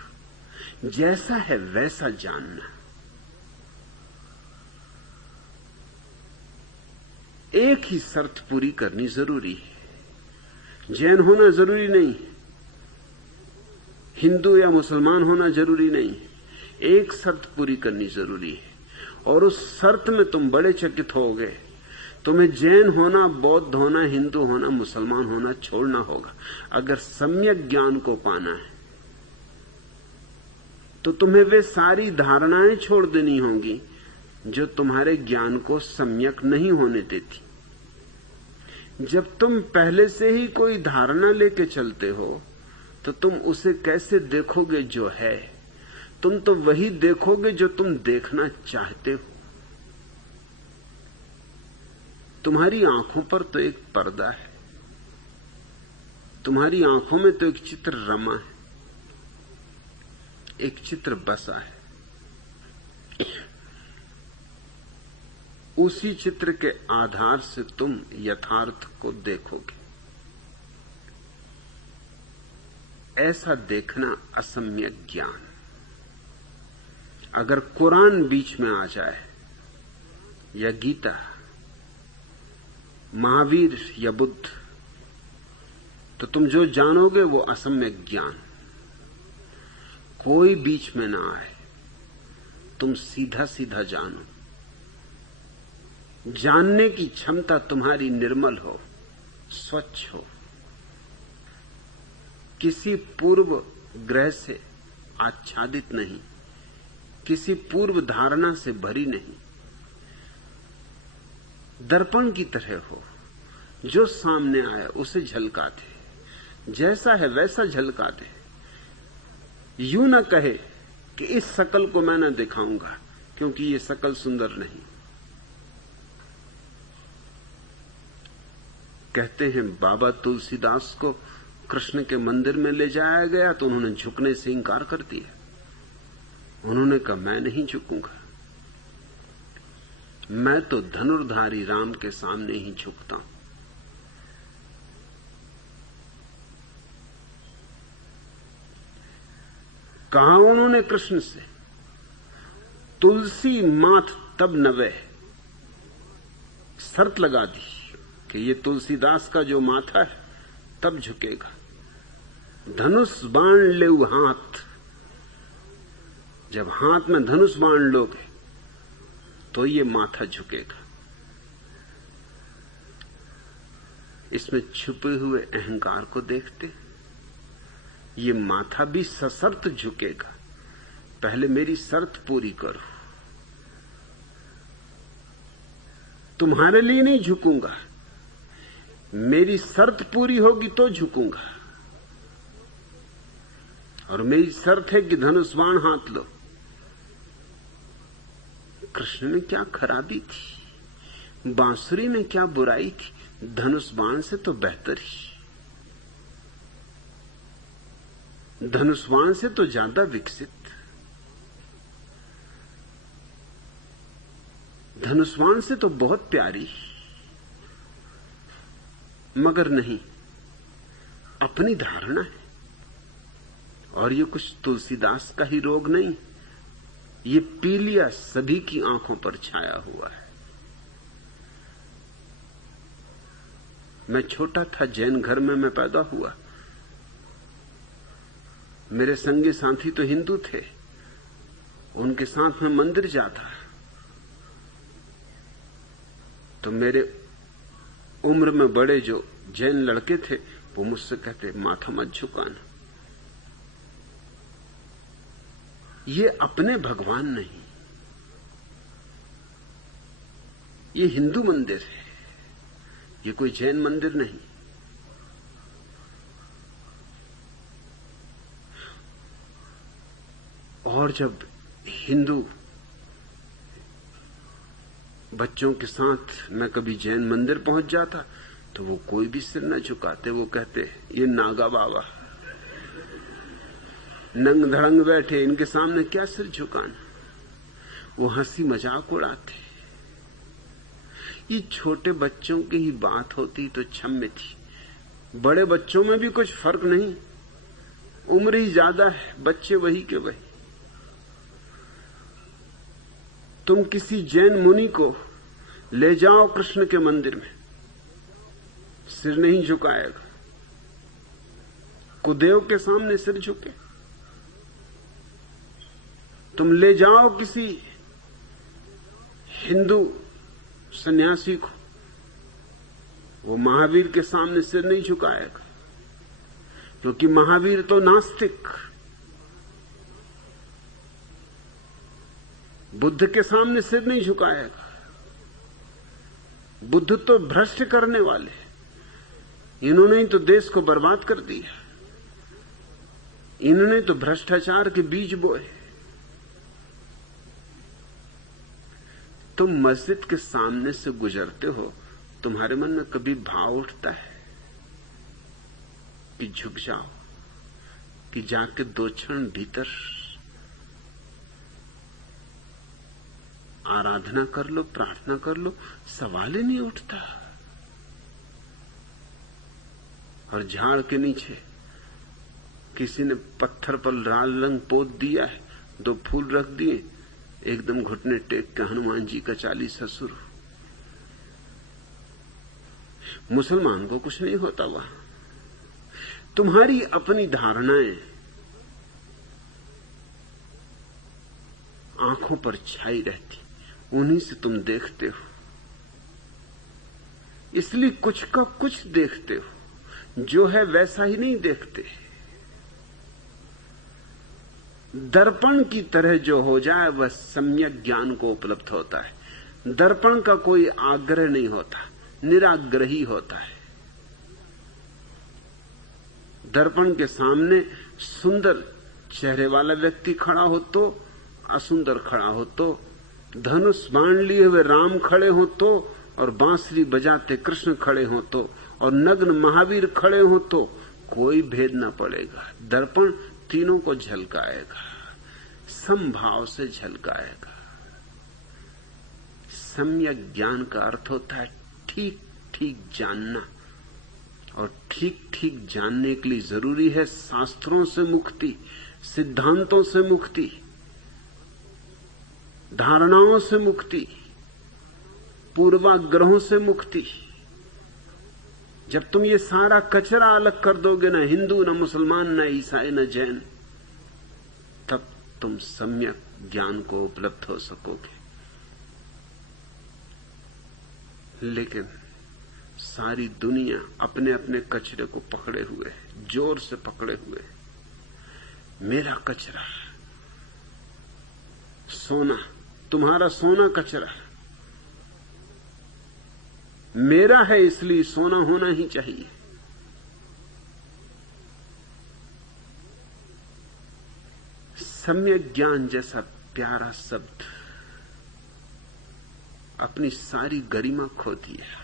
जैसा है वैसा जानना। एक ही शर्त पूरी करनी जरूरी है। जैन होना जरूरी नहीं, हिंदू या मुसलमान होना जरूरी नहीं, एक शर्त पूरी करनी जरूरी है। और उस शर्त में तुम बड़े चकित होगे। तुम्हें जैन होना, बौद्ध होना, हिंदू होना, मुसलमान होना छोड़ना होगा। अगर सम्यक ज्ञान को पाना है तो तुम्हें वे सारी धारणाएं छोड़ देनी होंगी जो तुम्हारे ज्ञान को सम्यक नहीं होने देती। जब तुम पहले से ही कोई धारणा लेके चलते हो तो तुम उसे कैसे देखोगे जो है? तुम तो वही देखोगे जो तुम देखना चाहते हो। तुम्हारी आंखों पर तो एक पर्दा है, तुम्हारी आंखों में तो एक चित्र रमा है, एक चित्र बसा है। उसी चित्र के आधार से तुम यथार्थ को देखोगे। ऐसा देखना असम्यक ज्ञान। अगर कुरान बीच में आ जाए या गीता, महावीर या बुद्ध, तो तुम जो जानोगे वो असम्यक ज्ञान। कोई बीच में ना आए, तुम सीधा सीधा जानो। जानने की क्षमता तुम्हारी निर्मल हो, स्वच्छ हो, किसी पूर्व ग्रह से आच्छादित नहीं, किसी पूर्व धारणा से भरी नहीं, दर्पण की तरह हो। जो सामने आए उसे झलका दे, जैसा है वैसा झलका दे। यूं न कहे कि इस शकल को मैं न दिखाऊंगा क्योंकि ये शकल सुंदर नहीं। कहते हैं बाबा तुलसीदास को कृष्ण के मंदिर में ले जाया गया तो उन्होंने झुकने से इंकार कर दिया। उन्होंने कहा मैं नहीं झुकूंगा, मैं तो धनुर्धारी राम के सामने ही झुकता हूं। कहा उन्होंने कृष्ण से, तुलसी माथ तब नवे। शर्त लगा दी कि ये तुलसीदास का जो माथा है तब झुकेगा। धनुष बाण ले हाथ, जब हाथ में धनुष बाण लोगे तो ये माथा झुकेगा। इसमें छुपे हुए अहंकार को देखते, ये माथा भी सशर्त झुकेगा। पहले मेरी शर्त पूरी करो। तुम्हारे लिए नहीं झुकूंगा, मेरी शर्त पूरी होगी तो झुकूंगा। और मेरी शर्त है कि धनुष बाण हाथ लो। कृष्ण में क्या खराबी थी, बांसुरी में क्या बुराई थी? धनुष बाण से तो बेहतर ही, धनुष बाण से तो ज्यादा विकसित। धनुष बाण से तो बहुत प्यारी, मगर नहीं, अपनी धारणा है। और ये कुछ तुलसीदास का ही रोग नहीं, ये पीलिया सभी की आंखों पर छाया हुआ है। मैं छोटा था, जैन घर में मैं पैदा हुआ। मेरे संगी साथी तो हिंदू थे, उनके साथ मैं मंदिर जाता। तो मेरे उम्र में बड़े जो जैन लड़के थे वो मुझसे कहते माथा मत झुकाना। ये अपने भगवान नहीं, ये हिंदू मंदिर है, ये कोई जैन मंदिर नहीं। और जब हिंदू बच्चों के साथ मैं कभी जैन मंदिर पहुंच जाता तो वो कोई भी सिर न झुकाते। वो कहते ये नागा बाबा नंग धड़ंग बैठे, इनके सामने क्या सिर झुकाना। वो हंसी मजाक उड़ाते। ये छोटे बच्चों की ही बात होती तो क्षम्य थी, बड़े बच्चों में भी कुछ फर्क नहीं, उम्र ही ज्यादा है, बच्चे वही के वही। तुम किसी जैन मुनि को ले जाओ कृष्ण के मंदिर में, सिर नहीं झुकाएगा। कुदेव के सामने सिर झुके। तुम ले जाओ किसी हिंदू सन्यासी को, वो महावीर के सामने सिर नहीं झुकाएगा, क्योंकि महावीर तो नास्तिक। बुद्ध के सामने सिर नहीं झुकाएगा, बुद्ध तो भ्रष्ट करने वाले। इन्होंने ही तो देश को बर्बाद कर दिया, इन्होंने तो भ्रष्टाचार के बीज बोए। तुम मस्जिद के सामने से गुजरते हो, तुम्हारे मन में कभी भाव उठता है कि झुक जाओ, कि जाके 2 क्षण भीतर आराधना कर लो, प्रार्थना कर लो? सवाल ही नहीं उठता। और झाड़ के नीचे किसी ने पत्थर पर लाल रंग पोत दिया है, 2 फूल रख दिए, एकदम घुटने टेक के हनुमान जी का चालीसा शुरू। मुसलमान को कुछ नहीं होता वहां। तुम्हारी अपनी धारणाएं आंखों पर छाई रहती, उन्हीं से तुम देखते हो, इसलिए कुछ का कुछ देखते हो, जो है वैसा ही नहीं देखते। दर्पण की तरह जो हो जाए वह सम्यक ज्ञान को उपलब्ध होता है। दर्पण का कोई आग्रह नहीं होता, निराग्रही होता है। दर्पण के सामने सुंदर चेहरे वाला व्यक्ति खड़ा हो तो, असुंदर खड़ा हो तो, धनुष बाण लिए हुए राम खड़े हो तो, और बांसुरी बजाते कृष्ण खड़े हो तो, और नग्न महावीर खड़े हो तो, कोई भेद न पड़ेगा। दर्पण तीनों को झलकाएगा, समभाव से झलकाएगा। सम्यक ज्ञान का अर्थ होता है ठीक ठीक जानना, और ठीक ठीक जानने के लिए जरूरी है शास्त्रों से मुक्ति, सिद्धांतों से मुक्ति, धारणाओं से मुक्ति, पूर्वाग्रहों से मुक्ति। जब तुम ये सारा कचरा अलग कर दोगे, ना हिंदू, ना मुसलमान, ना ईसाई, ना जैन, तब तुम सम्यक ज्ञान को उपलब्ध हो सकोगे। लेकिन सारी दुनिया अपने अपने कचरे को पकड़े हुए है, जोर से पकड़े हुए है। मेरा कचरा, सोना, तुम्हारा सोना कचरा, मेरा है इसलिए सोना होना ही चाहिए। सम्यक ज्ञान जैसा प्यारा शब्द अपनी सारी गरिमा खो दिया।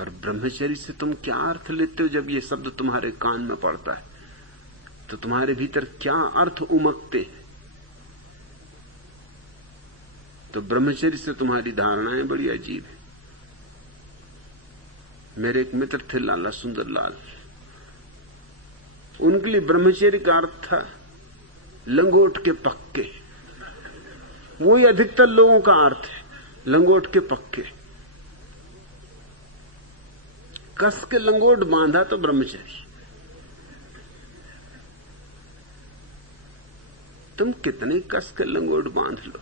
और ब्रह्मचर्य से तुम क्या अर्थ लेते हो? जब ये शब्द तुम्हारे कान में पड़ता है तो तुम्हारे भीतर क्या अर्थ उमकते हैं? तो ब्रह्मचर्य से तुम्हारी धारणाएं बड़ी अजीब है। मेरे एक मित्र थे लाला सुंदर लाल, उनके लिए ब्रह्मचर्य का अर्थ था लंगोट के पक्के। वही अधिकतर लोगों का अर्थ है, लंगोट के पक्के। कस के लंगोट बांधा तो ब्रह्मचर्य। तुम कितने कस के लंगोट बांध लो,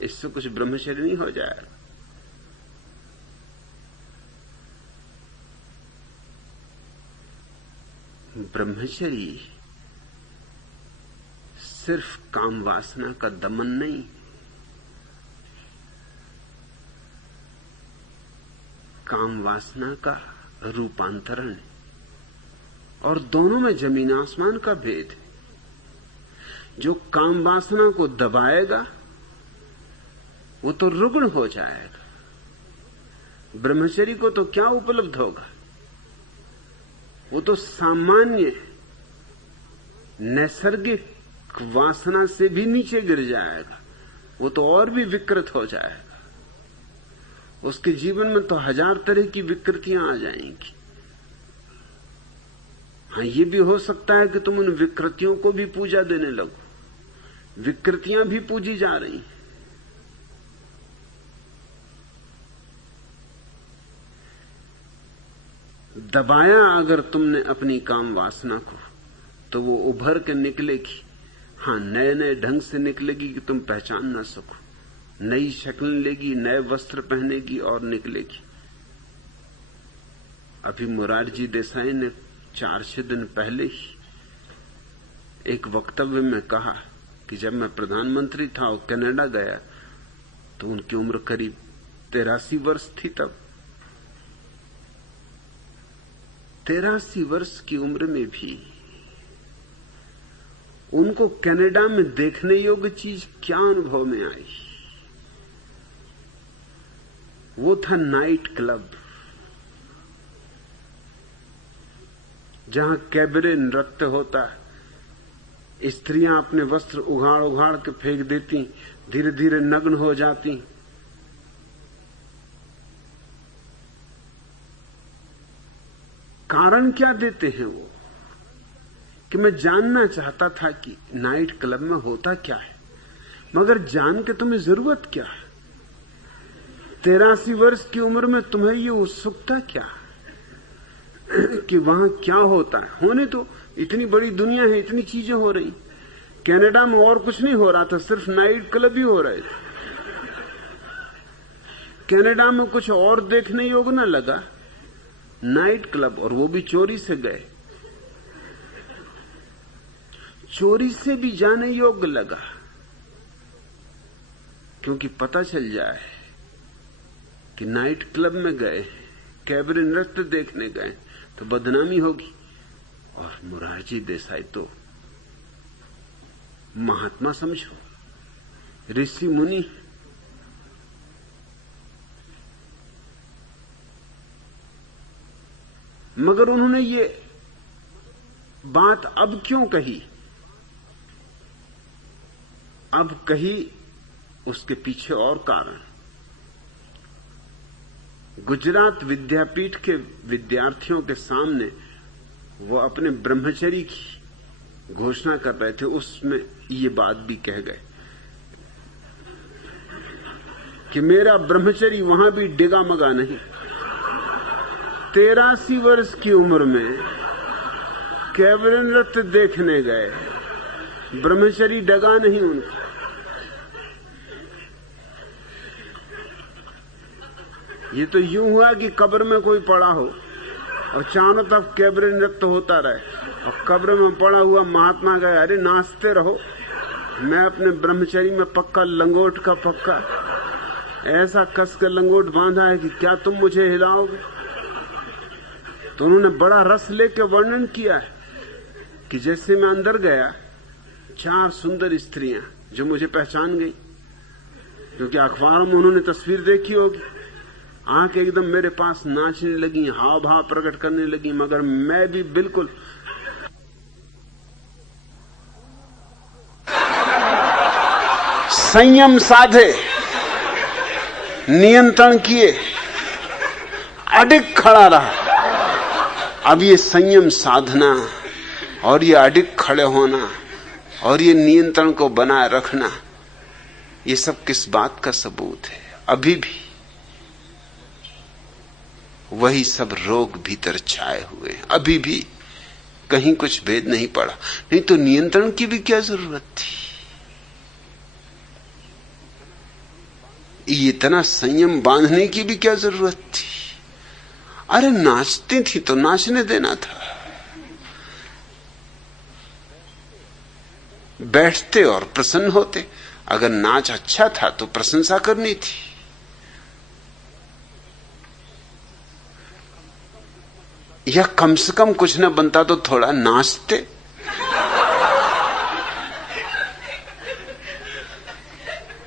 इससे कुछ ब्रह्मचर्य नहीं हो जाएगा। ब्रह्मचर्य सिर्फ काम वासना का दमन नहीं, काम वासना का रूपांतरण है और दोनों में जमीन आसमान का भेद है। जो काम वासना को दबाएगा वो तो रुग्ण हो जाएगा। ब्रह्मचर्य को तो क्या उपलब्ध होगा? वो तो सामान्य नैसर्गिक वासना से भी नीचे गिर जाएगा। वो तो और भी विकृत हो जाएगा। उसके जीवन में तो हजार तरह की विकृतियां आ जाएंगी। हाँ, ये भी हो सकता है कि तुम उन विकृतियों को भी पूजा देने लगो। विकृतियां भी पूजी जा रही हैं। दबाया अगर तुमने अपनी काम वासना को, तो वो उभर के निकलेगी। हाँ, नए नए ढंग से निकलेगी कि तुम पहचान ना सको। नई शक्ल लेगी, नए वस्त्र पहनेगी और निकलेगी। अभी मोरारजी देसाई ने 4-6 दिन पहले ही एक वक्तव्य में कहा कि जब मैं प्रधानमंत्री था और कनाडा गया तो उनकी उम्र करीब 83 वर्ष थी। तब 83 वर्ष की उम्र में भी उनको कनाडा में देखने योग्य चीज क्या अनुभव में आई? वो था नाइट क्लब, जहां कैबरे नृत्य होता है। स्त्रियां अपने वस्त्र उघाड़ उघाड़ के फेंक देती, धीरे धीरे नग्न हो जाती। कारण क्या देते हैं वो? कि मैं जानना चाहता था कि नाइट क्लब में होता क्या है, मगर जान के तुम्हें जरूरत क्या है? 83 वर्ष की उम्र में तुम्हें ये उत्सुकता क्या कि वहां क्या होता है? होने तो इतनी बड़ी दुनिया है, इतनी चीजें हो रही। कनाडा में और कुछ नहीं हो रहा था, सिर्फ नाइट क्लब ही हो रहे थे। कनाडा में कुछ और देखने योग्य न लगा, नाइट क्लब, और वो भी चोरी से गए। चोरी से भी जाने योग्य लगा, क्योंकि पता चल जाए कि नाइट क्लब में गए, कैबरे नृत्य देखने गए तो बदनामी होगी। और मोरारजी देसाई तो महात्मा समझो, ऋषि मुनि। मगर उन्होंने ये बात अब क्यों कही? अब कही उसके पीछे और कारण। गुजरात विद्यापीठ के विद्यार्थियों के सामने वो अपने ब्रह्मचर्य की घोषणा कर रहे थे, उसमें ये बात भी कह गए कि मेरा ब्रह्मचर्य वहां भी डिगा मगा नहीं। 83 वर्ष की उम्र में कैबरे नृत्य देखने गए, ब्रह्मचर्य डगा नहीं उनका। ये तो यूं हुआ कि कब्र में कोई पड़ा हो और चारों तरफ कैबरे नृत्य होता रहे, और कब्र में पड़ा हुआ महात्मा गए, अरे नाचते रहो, मैं अपने ब्रह्मचर्य में पक्का, लंगोट का पक्का, ऐसा कस के लंगोट बांधा है कि क्या तुम मुझे हिलाओगे? तो उन्होंने बड़ा रस लेके वर्णन किया है कि जैसे मैं अंदर गया, 4 सुंदर स्त्रियां जो मुझे पहचान गई, क्योंकि अखबारों में उन्होंने तस्वीर देखी होगी, आंखें एकदम मेरे पास नाचने लगी, हाव भाव प्रकट करने लगी। मगर मैं भी बिल्कुल संयम साधे, नियंत्रण किए, अडिग खड़ा रहा। अब ये संयम साधना और ये अडिग खड़े होना और ये नियंत्रण को बनाए रखना, ये सब किस बात का सबूत है? अभी भी वही सब रोग भीतर छाए हुए हैं। अभी भी कहीं कुछ भेद नहीं पड़ा। नहीं तो नियंत्रण की भी क्या जरूरत थी? इतना संयम बांधने की भी क्या जरूरत थी? अरे नाचती थी तो नाचने देना था, बैठते और प्रसन्न होते। अगर नाच अच्छा था तो प्रशंसा करनी थी। या कम से कम कुछ न बनता तो थोड़ा नाचते।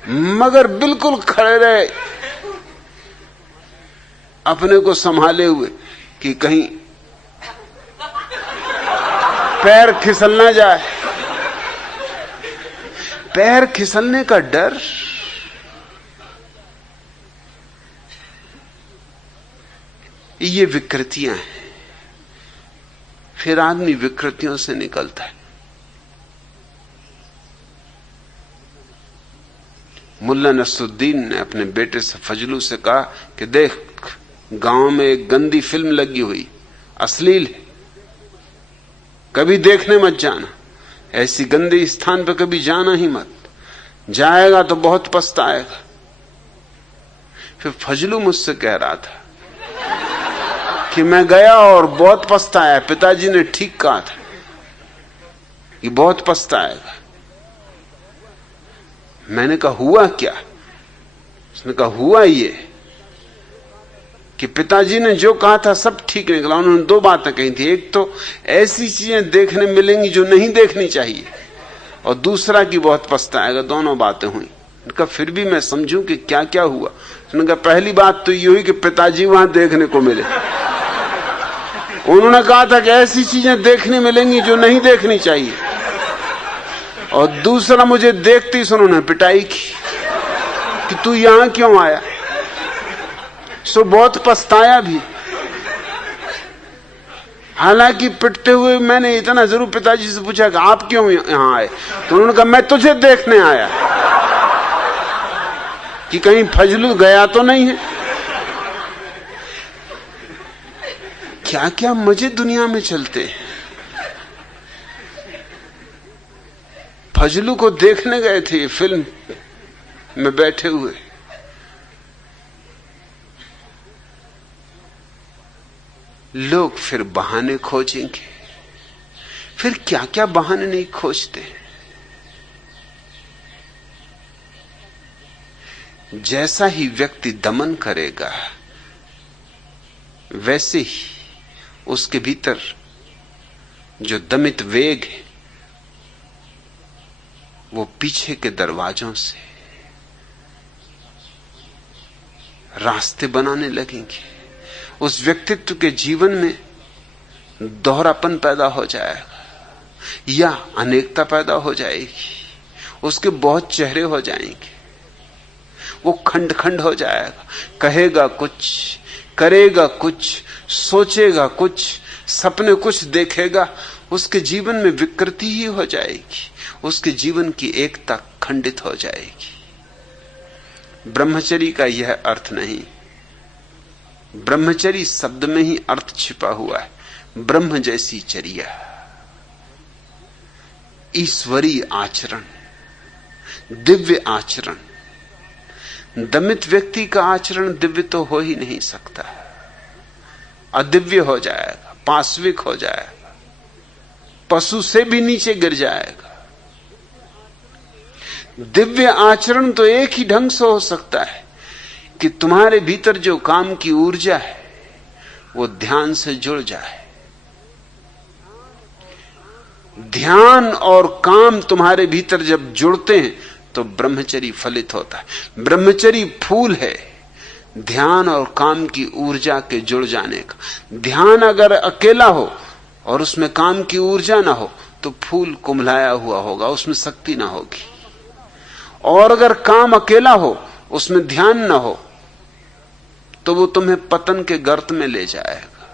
मगर बिल्कुल खड़े रहे, अपने को संभाले हुए कि कहीं पैर फिसल ना जाए। पैर फिसलने का डर, ये विकृतियां हैं। फिर आदमी विकृतियों से निकलता है। मुल्ला नसरुद्दीन ने अपने बेटे से फजलू से कहा कि देख, गांव में एक गंदी फिल्म लगी हुई, अश्लील है, कभी देखने मत जाना। ऐसी गंदे स्थान पर कभी जाना ही मत, जाएगा तो बहुत पछताएगा। फिर फजलू मुझसे कह रहा था कि मैं गया और बहुत पछताया, पिताजी ने ठीक कहा था कि बहुत पछताएगा। मैंने कहा हुआ क्या? उसने कहा हुआ ये कि पिताजी ने जो कहा था सब ठीक निकला। उन्होंने दो बातें कही थी, एक तो ऐसी चीजें देखने मिलेंगी जो नहीं देखनी चाहिए, और दूसरा कि बहुत पछताएगा। दोनों बातें हुई। उनका फिर भी मैं समझूं कि क्या क्या हुआ। उसने कहा पहली बात तो ये हुई कि पिताजी वहां देखने को मिले। उन्होंने कहा था कि ऐसी चीजें देखने मिलेंगी जो नहीं देखनी चाहिए, और दूसरा मुझे देखते ही उन्होंने पिटाई की कि तू यहां क्यों आया। सो बहुत पछताया भी। हालांकि पिटते हुए मैंने इतना जरूर पिताजी से पूछा कि आप क्यों यहां आए, तो उन्होंने कहा मैं तुझे देखने आया कि कहीं फजलू गया तो नहीं है। क्या क्या मजे दुनिया में चलते हैं। फजलू को देखने गए थे फिल्म में बैठे हुए। लोग फिर बहाने खोजेंगे। फिर क्या क्या बहाने नहीं खोजते। जैसा ही व्यक्ति दमन करेगा, वैसे ही उसके भीतर जो दमित वेग है वो पीछे के दरवाजों से रास्ते बनाने लगेंगे। उस व्यक्तित्व के जीवन में दोहरापन पैदा हो जाएगा या अनेकता पैदा हो जाएगी। उसके बहुत चेहरे हो जाएंगे। वो खंड खंड हो जाएगा। कहेगा कुछ, करेगा कुछ, सोचेगा कुछ, सपने कुछ देखेगा। उसके जीवन में विकृति ही हो जाएगी। उसके जीवन की एकता खंडित हो जाएगी। ब्रह्मचर्य का यह अर्थ नहीं। ब्रह्मचर्य शब्द में ही अर्थ छिपा हुआ है। ब्रह्म जैसी चर्या, ईश्वरीय आचरण, दिव्य आचरण। दमित व्यक्ति का आचरण दिव्य तो हो ही नहीं सकता। अदिव्य हो जाएगा, पाश्विक हो जाएगा, पशु से भी नीचे गिर जाएगा। दिव्य आचरण तो एक ही ढंग से हो सकता है कि तुम्हारे भीतर जो काम की ऊर्जा है वो ध्यान से जुड़ जाए। ध्यान और काम तुम्हारे भीतर जब जुड़ते हैं तो ब्रह्मचर्य फलित होता है। ब्रह्मचर्य फूल है ध्यान और काम की ऊर्जा के जुड़ जाने का। ध्यान अगर अकेला हो और उसमें काम की ऊर्जा ना हो तो फूल कुम्हलाया हुआ होगा, उसमें शक्ति ना होगी। और अगर काम अकेला हो, उसमें ध्यान ना हो, तो वो तुम्हें पतन के गर्त में ले जाएगा।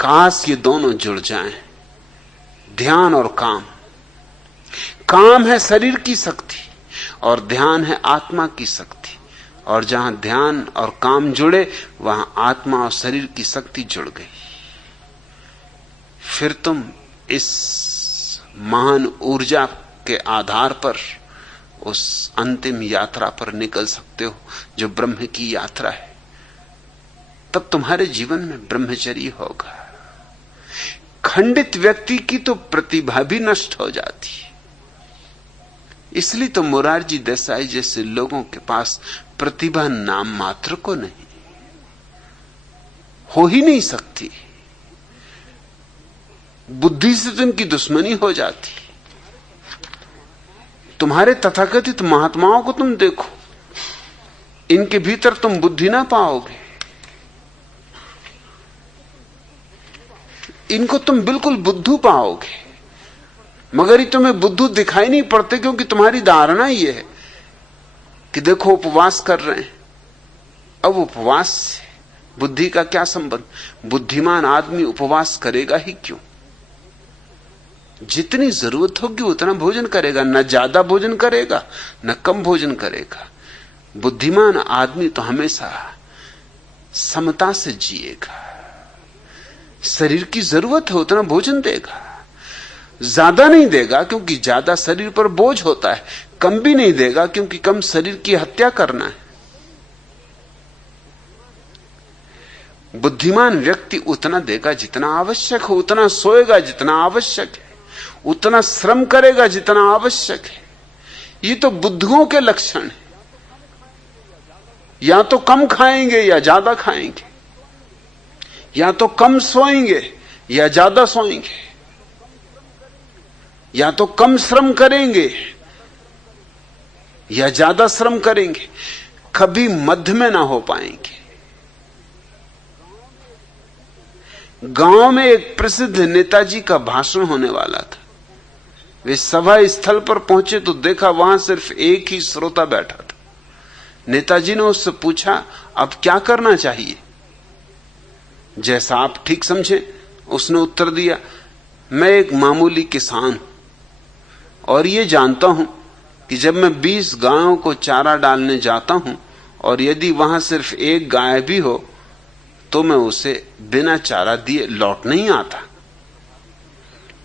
काश ये दोनों जुड़ जाएं, ध्यान और काम। काम है शरीर की शक्ति और ध्यान है आत्मा की शक्ति। और जहां ध्यान और काम जुड़े वहां आत्मा और शरीर की शक्ति जुड़ गई। फिर तुम इस महान ऊर्जा के आधार पर उस अंतिम यात्रा पर निकल सकते हो जो ब्रह्म की यात्रा है। तब तुम्हारे जीवन में ब्रह्मचर्य होगा। खंडित व्यक्ति की तो प्रतिभा भी नष्ट हो जाती है। इसलिए तो मोरारजी देसाई जैसे लोगों के पास प्रतिभा नाम मात्र को नहीं, हो ही नहीं सकती। बुद्धि से तो इनकी दुश्मनी हो जाती। तुम्हारे तथाकथित महात्माओं को तुम देखो, इनके भीतर तुम बुद्धि ना पाओगे। इनको तुम बिल्कुल बुद्धू पाओगे, मगर ये तुम्हें बुद्धू दिखाई नहीं पड़ते, क्योंकि तुम्हारी धारणा यह है कि देखो उपवास कर रहे हैं। अब उपवास से बुद्धि का क्या संबंध? बुद्धिमान आदमी उपवास करेगा ही क्यों? जितनी जरूरत होगी उतना भोजन करेगा, न ज्यादा भोजन करेगा न कम भोजन करेगा। बुद्धिमान आदमी तो हमेशा समता से जिएगा। शरीर की जरूरत है उतना भोजन देगा, ज्यादा नहीं देगा क्योंकि ज्यादा शरीर पर बोझ होता है, कम भी नहीं देगा क्योंकि कम शरीर की हत्या करना है। बुद्धिमान व्यक्ति उतना देगा जितना आवश्यक हो, उतना सोएगा जितना आवश्यक है, उतना श्रम करेगा जितना आवश्यक है। ये तो बुद्धुओं के लक्षण है। या तो कम खाएंगे या ज्यादा खाएंगे, या तो कम सोएंगे या ज्यादा सोएंगे, या तो कम श्रम करेंगे या ज्यादा श्रम करेंगे, कभी मध्य में ना हो पाएंगे। गांव में एक प्रसिद्ध नेताजी का भाषण होने वाला था। वे सभा स्थल पर पहुंचे तो देखा वहां सिर्फ एक ही श्रोता बैठा था। नेताजी ने उससे पूछा, अब क्या करना चाहिए? जैसा आप ठीक समझे, उसने उत्तर दिया, मैं एक मामूली किसान हूं और ये जानता हूं कि जब मैं 20 गायों को चारा डालने जाता हूं और यदि वहां सिर्फ एक गाय भी हो तो मैं उसे बिना चारा दिए लौट नहीं आता।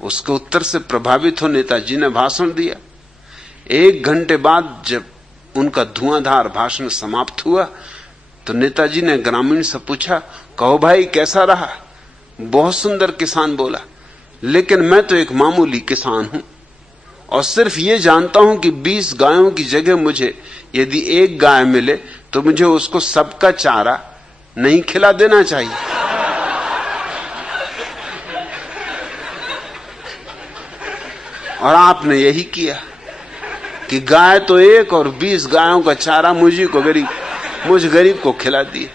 उसके उत्तर से प्रभावित हो नेताजी ने भाषण दिया। 1 घंटे बाद जब उनका धुआंधार भाषण समाप्त हुआ तो नेताजी ने ग्रामीण से पूछा, कहो भाई कैसा रहा? बहुत सुंदर, किसान बोला, लेकिन मैं तो एक मामूली किसान हूं और सिर्फ ये जानता हूं कि 20 गायों की जगह मुझे यदि एक गाय मिले तो मुझे उसको सबका चारा नहीं खिला देना चाहिए। और आपने यही किया कि गाय तो एक और 20 गायों का चारा मुझ गरीब को खिला दिया।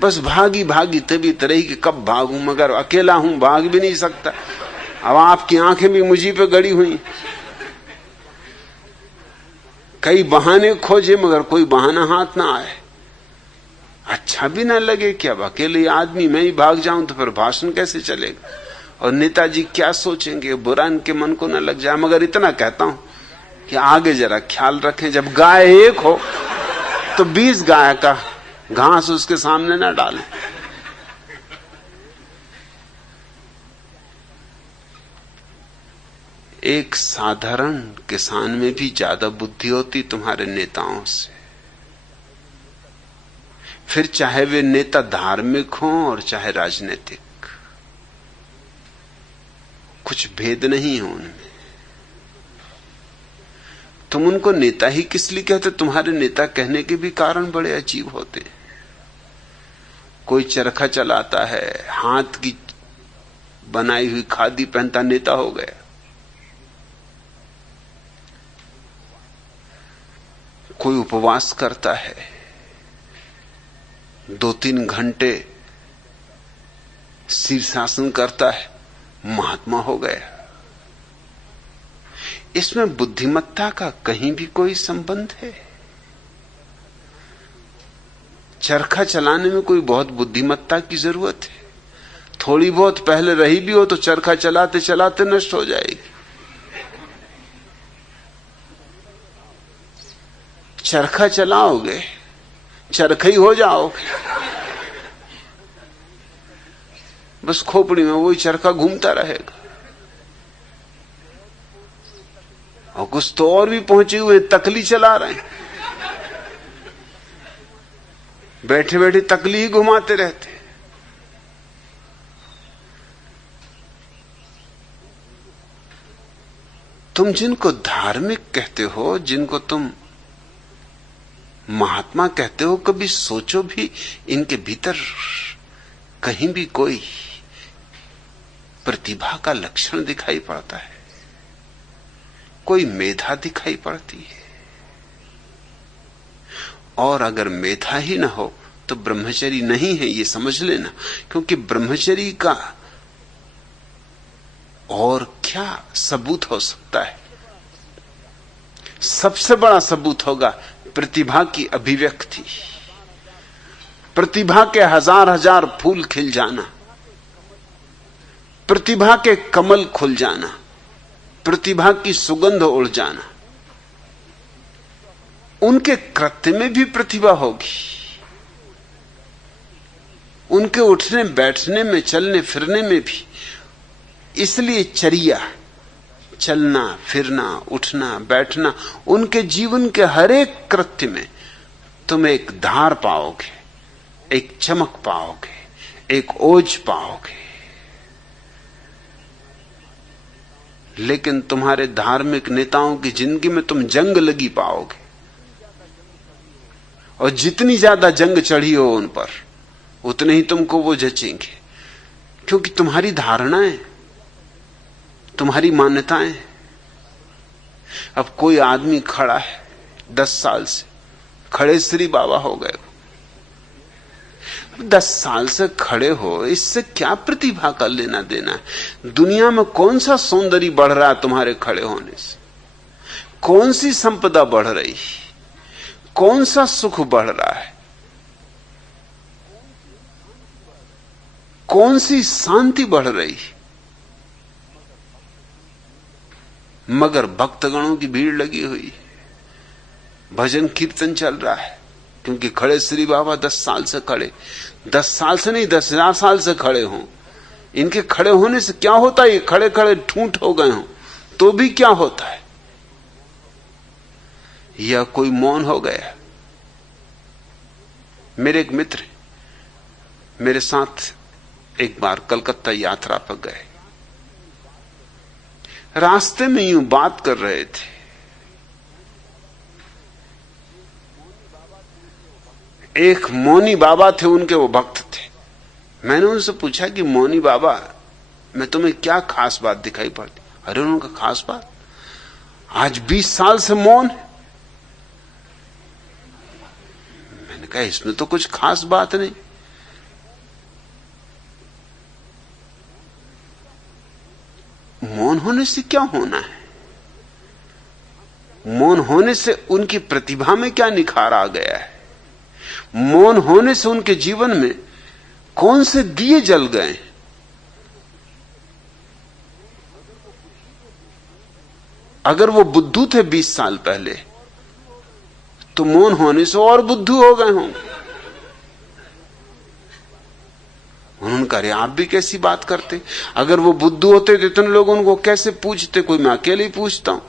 बस भागी भागी तभी तरह कि कब भागूं, मगर अकेला हूं, भाग भी नहीं सकता। अब आपकी आंखें भी मुझी पे गड़ी हुई। कई बहाने खोजे मगर कोई बहाना हाथ ना आए। अच्छा भी ना लगे कि अब अकेले आदमी मैं ही भाग जाऊं तो फिर भाषण कैसे चलेगा और नेताजी क्या सोचेंगे, बुरा इनके मन को ना लग जाए। मगर इतना कहता हूं कि आगे जरा ख्याल रखें, जब गाय एक हो तो 20 गाय का घास उसके सामने ना डालें। एक साधारण किसान में भी ज्यादा बुद्धि होती तुम्हारे नेताओं से। फिर चाहे वे नेता धार्मिक हों और चाहे राजनीतिक, कुछ भेद नहीं है उनमें। तुम उनको नेता ही किस लिए कहते? तुम्हारे नेता कहने के भी कारण बड़े अजीब होते हैं। कोई चरखा चलाता है, हाथ की बनाई हुई खादी पहनता नेता हो गया। कोई उपवास करता है, 2-3 घंटे शीर्षासन करता है, महात्मा हो गया। इसमें बुद्धिमत्ता का कहीं भी कोई संबंध है? चरखा चलाने में कोई बहुत बुद्धिमत्ता की जरूरत है? थोड़ी बहुत पहले रही भी हो तो चरखा चलाते चलाते नष्ट हो जाएगी। चरखा चलाओगे, चरखा ही हो जाओगे। बस खोपड़ी में वही चरखा घूमता रहेगा। और कुछ तो और भी पहुंचे हुए तकली चला रहे हैं, बैठे बैठे तकली ही घुमाते रहते। तुम जिनको धार्मिक कहते हो, जिनको तुम महात्मा कहते हो, कभी सोचो भी इनके भीतर कहीं भी कोई प्रतिभा का लक्षण दिखाई पड़ता है, कोई मेधा दिखाई पड़ती है। और अगर मेधा ही ना हो तो ब्रह्मचरी नहीं है, ये समझ लेना। क्योंकि ब्रह्मचरी का और क्या सबूत हो सकता है? सबसे बड़ा सबूत होगा प्रतिभा की अभिव्यक्ति, प्रतिभा के हजार हजार फूल खिल जाना, प्रतिभा के कमल खुल जाना, प्रतिभा की सुगंध उड़ जाना। उनके कृत्य में भी प्रतिभा होगी, उनके उठने बैठने में, चलने फिरने में भी। इसलिए चर्या, चलना फिरना, उठना बैठना, उनके जीवन के हर एक कृत्य में तुम एक धार पाओगे, एक चमक पाओगे, एक ओज पाओगे। लेकिन तुम्हारे धार्मिक नेताओं की जिंदगी में तुम जंग लगी पाओगे, और जितनी ज्यादा जंग चढ़ी हो उन पर, उतने ही तुमको वो जचेंगे। क्योंकि तुम्हारी धारणाएं, तुम्हारी मान्यताएं। अब कोई आदमी खड़ा है 10 साल से, खड़े श्री बाबा हो गए। 10 साल से खड़े हो, इससे क्या प्रतिभा का लेना देना है? दुनिया में कौन सा सौंदर्य बढ़ रहा है तुम्हारे खड़े होने से? कौन सी संपदा बढ़ रही, कौन सा सुख बढ़ रहा है, कौन सी शांति बढ़ रही? मगर भक्तगणों की भीड़ लगी हुई, भजन कीर्तन चल रहा है। क्योंकि खड़े श्री बाबा 10 साल से खड़े, 10 साल से नहीं 10,000 साल से खड़े हों। इनके खड़े होने से क्या होता है? ये खड़े खड़े ठूंठ हो गए हों तो भी क्या होता है? या कोई मौन हो गया। मेरे एक मित्र मेरे साथ एक बार कलकत्ता यात्रा पर गए। रास्ते में यूं बात कर रहे थे, एक मौनी बाबा थे, उनके वो भक्त थे। मैंने उनसे पूछा कि मौनी बाबा में तुम्हें क्या खास बात दिखाई पड़ती? अरे उनका खास बात, आज 20 साल से मौन है। मैंने कहा इसमें तो कुछ खास बात नहीं। मौन होने से क्या होना है? मौन होने से उनकी प्रतिभा में क्या निखार आ गया है? मौन होने से उनके जीवन में कौन से दिए जल गए? अगर वो बुद्धू थे 20 साल पहले, तो मौन होने से और बुद्धू हो गए होंगे। उन्होंने कहा, अरे आप भी कैसी बात करते? अगर वो बुद्धू होते तो इतने लोग उनको कैसे पूछते? कोई मैं अकेले ही पूछता हूं,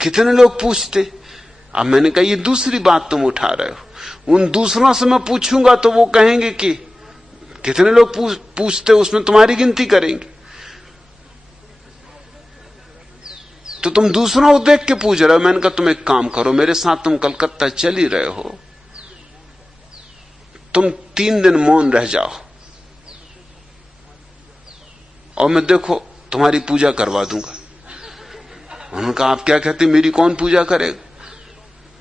कितने लोग पूछते? अब मैंने कहा ये दूसरी बात तुम उठा रहे हो। उन दूसरों से मैं पूछूंगा तो वो कहेंगे कि कितने लोग पूछते, उसमें तुम्हारी गिनती करेंगे। तो तुम दूसरों को देख के पूछ रहे हो। मैंने कहा तुम एक काम करो, मेरे साथ तुम कलकत्ता चल ही रहे हो, तुम 3 दिन मौन रह जाओ और मैं देखो तुम्हारी पूजा करवा दूंगा। उन्होंने कहा आप क्या कहते, मेरी कौन पूजा करेगा?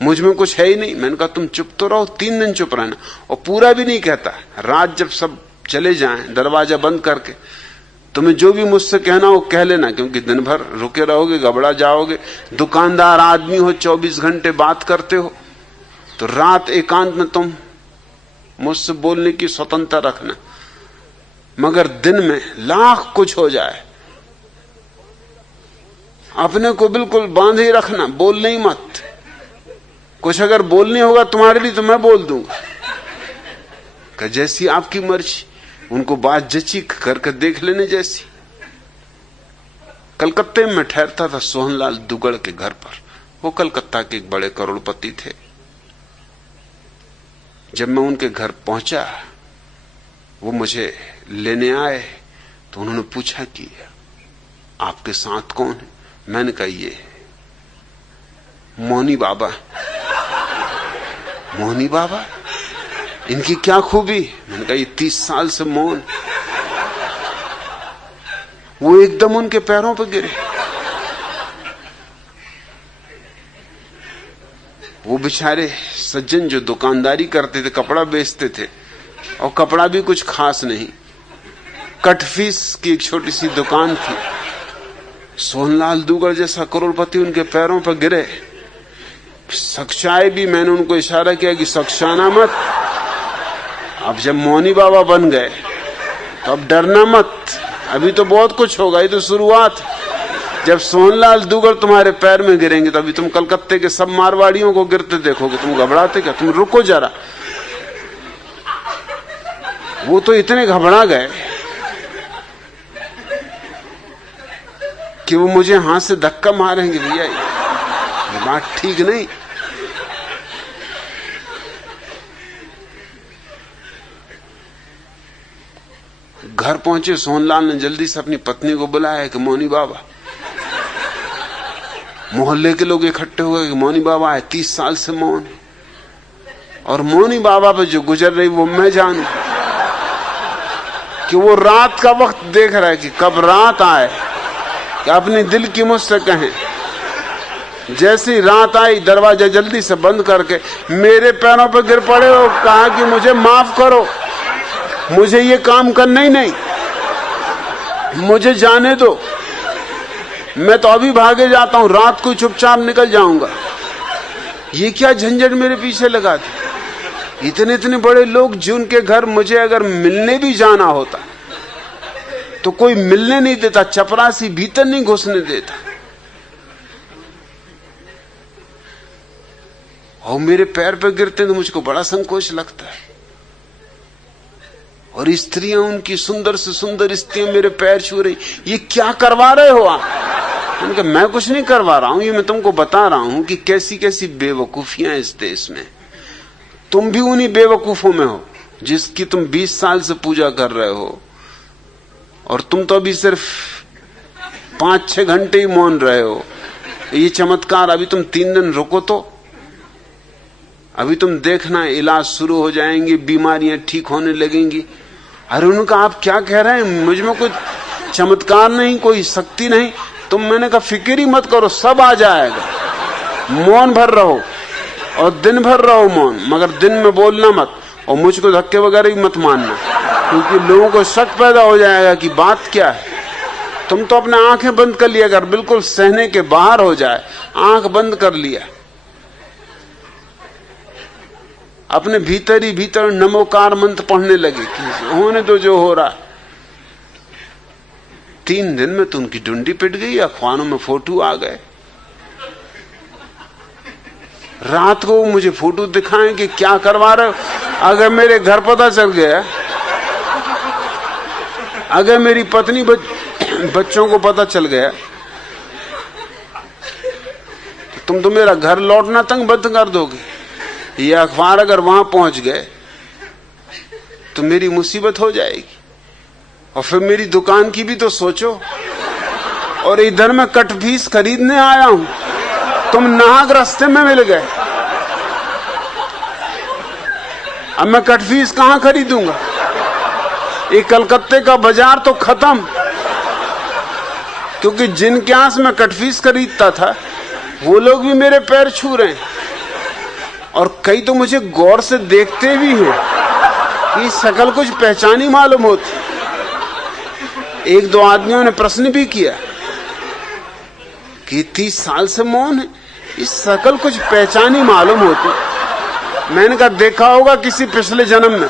मुझ में कुछ है ही नहीं। मैंने कहा तुम चुप तो रहो, 3 दिन चुप रहना। और पूरा भी नहीं कहता। रात जब सब चले जाएं दरवाजा बंद करके, तुम्हें जो भी मुझसे कहना हो कह लेना, क्योंकि दिन भर रुके रहोगे, घबरा जाओगे। दुकानदार आदमी हो, 24 घंटे बात करते हो, तो रात एकांत में तुम मुझसे बोलने की स्वतंत्रता रखना। मगर दिन में लाख कुछ हो जाए, अपने को बिल्कुल बांधे रखना, बोलने ही मत। कुछ अगर बोलने होगा तुम्हारे लिए तो मैं बोल दूंगा, कि जैसी आपकी मर्जी। उनको बात जची करके देख लेने जैसी। कलकत्ते में ठहरता था सोहनलाल दुगड़ के घर पर। वो कलकत्ता के एक बड़े करोड़पति थे। जब मैं उनके घर पहुंचा, वो मुझे लेने आए, तो उन्होंने पूछा कि आपके साथ कौन है? मैंने कहा ये मौनी बाबा। मौनी बाबा? इनकी क्या खूबी? मैंने कहा ये 30 साल से मौन। वो एकदम उनके पैरों पर गिरे। वो बेचारे सज्जन जो दुकानदारी करते थे, कपड़ा बेचते थे, और कपड़ा भी कुछ खास नहीं, कटफीस की एक छोटी सी दुकान थी। सोहनलाल दुगर जैसा करोड़पति उनके पैरों पर गिरे। सख्शाए भी, मैंने उनको इशारा किया कि सख्शाना मत। अब जब मौनी बाबा बन गए तो अब डरना मत, अभी तो बहुत कुछ होगा, ये तो शुरुआत। जब सोहनलाल दुगर तुम्हारे पैर में गिरेंगे तो अभी तुम कलकत्ते के सब मारवाड़ियों को गिरते देखोगे, तुम घबराते क्या? तुम रुको जरा। वो तो इतने घबरा गए कि वो मुझे हाथ से धक्का मारेंगे, भैया ये बात ठीक नहीं। घर पहुंचे, सोहनलाल ने जल्दी से अपनी पत्नी को बुलाया कि मौनी बाबा। मोहल्ले के लोग इकट्ठे हो गए कि मौनी बाबा है, 30 साल से मौन। और मौनी बाबा पे जो गुजर रही वो मैं जानू कि वो रात का वक्त देख रहा है कि कब रात आए कि अपने दिल की मुझसे कहें। जैसे ही रात आई, दरवाजा जल्दी से बंद करके मेरे पैरों पर गिर पड़े और कहा कि मुझे माफ करो, मुझे ये काम करना ही नहीं, मुझे जाने दो, मैं तो अभी भागे जाता हूं, रात को चुपचाप निकल जाऊंगा। ये क्या झंझट मेरे पीछे लगा दी? इतने इतने बड़े लोग जिनके घर मुझे अगर मिलने भी जाना होता तो कोई मिलने नहीं देता, चपरासी भीतर नहीं घुसने देता। और मेरे पैर पर गिरते तो मुझको बड़ा संकोच लगता है। और स्त्रियां, उनकी सुंदर से सुंदर स्त्रियां मेरे पैर छू रही, ये क्या करवा रहे हो आप? मैंने कहा मैं कुछ नहीं करवा रहा हूं, ये मैं तुमको बता रहा हूं कि कैसी कैसी बेवकूफियां इस देश में। तुम भी उन्हीं बेवकूफों में हो जिसकी तुम 20 साल से पूजा कर रहे हो, और तुम तो अभी सिर्फ 5-6 घंटे ही मौन रहे हो। ये चमत्कार, अभी तुम 3 दिन रुको तो अभी तुम देखना इलाज शुरू हो जाएंगे, बीमारियां ठीक होने लगेंगी। अरे उनका आप क्या कह रहे हैं? मुझ में कोई चमत्कार नहीं, कोई शक्ति नहीं। तुम, मैंने कहा फिक्र ही मत करो, सब आ जाएगा। मौन भर रहो और दिन भर रहो मौन, मगर दिन में बोलना मत, और मुझको धक्के वगैरह भी मत मानना, क्योंकि लोगों को शक पैदा हो जाएगा कि बात क्या है। तुम तो अपने आंखें बंद कर लिया, अगर बिल्कुल सहने के बाहर हो जाए, आंख बंद कर लिया, अपने भीतर ही भीतर नमोकार मंत्र पढ़ने लगे कि होने तो जो हो रहा। 3 दिन में तो उनकी डुंडी पिट गई, अखबारों में फोटो आ गए। रात को मुझे फोटो दिखाएं कि क्या करवा रहे हो। अगर मेरे घर पता चल गया, अगर मेरी पत्नी बच्चों को पता चल गया, तो तुम तो मेरा घर लौटना तंग बंद कर दोगे। ये अखबार अगर वहां पहुंच गए तो मेरी मुसीबत हो जाएगी, और फिर मेरी दुकान की भी तो सोचो। और इधर मैं कटफीस खरीदने आया हूं, तुम नाहक रास्ते में मिल गए। अब मैं कटफीस कहां खरीदूंगा? ये कलकत्ते का बाजार तो खत्म, क्योंकि जिनके आस में कटफीस खरीदता था वो लोग भी मेरे पैर छू रहे हैं, और कई तो मुझे गौर से देखते भी हैं कि शक्ल कुछ पहचानी मालूम होती। 1-2 आदमियों ने प्रश्न भी किया कि 30 साल से मौन है, इस शक्ल कुछ पहचानी मालूम होती। मैंने कहा देखा होगा किसी पिछले जन्म में।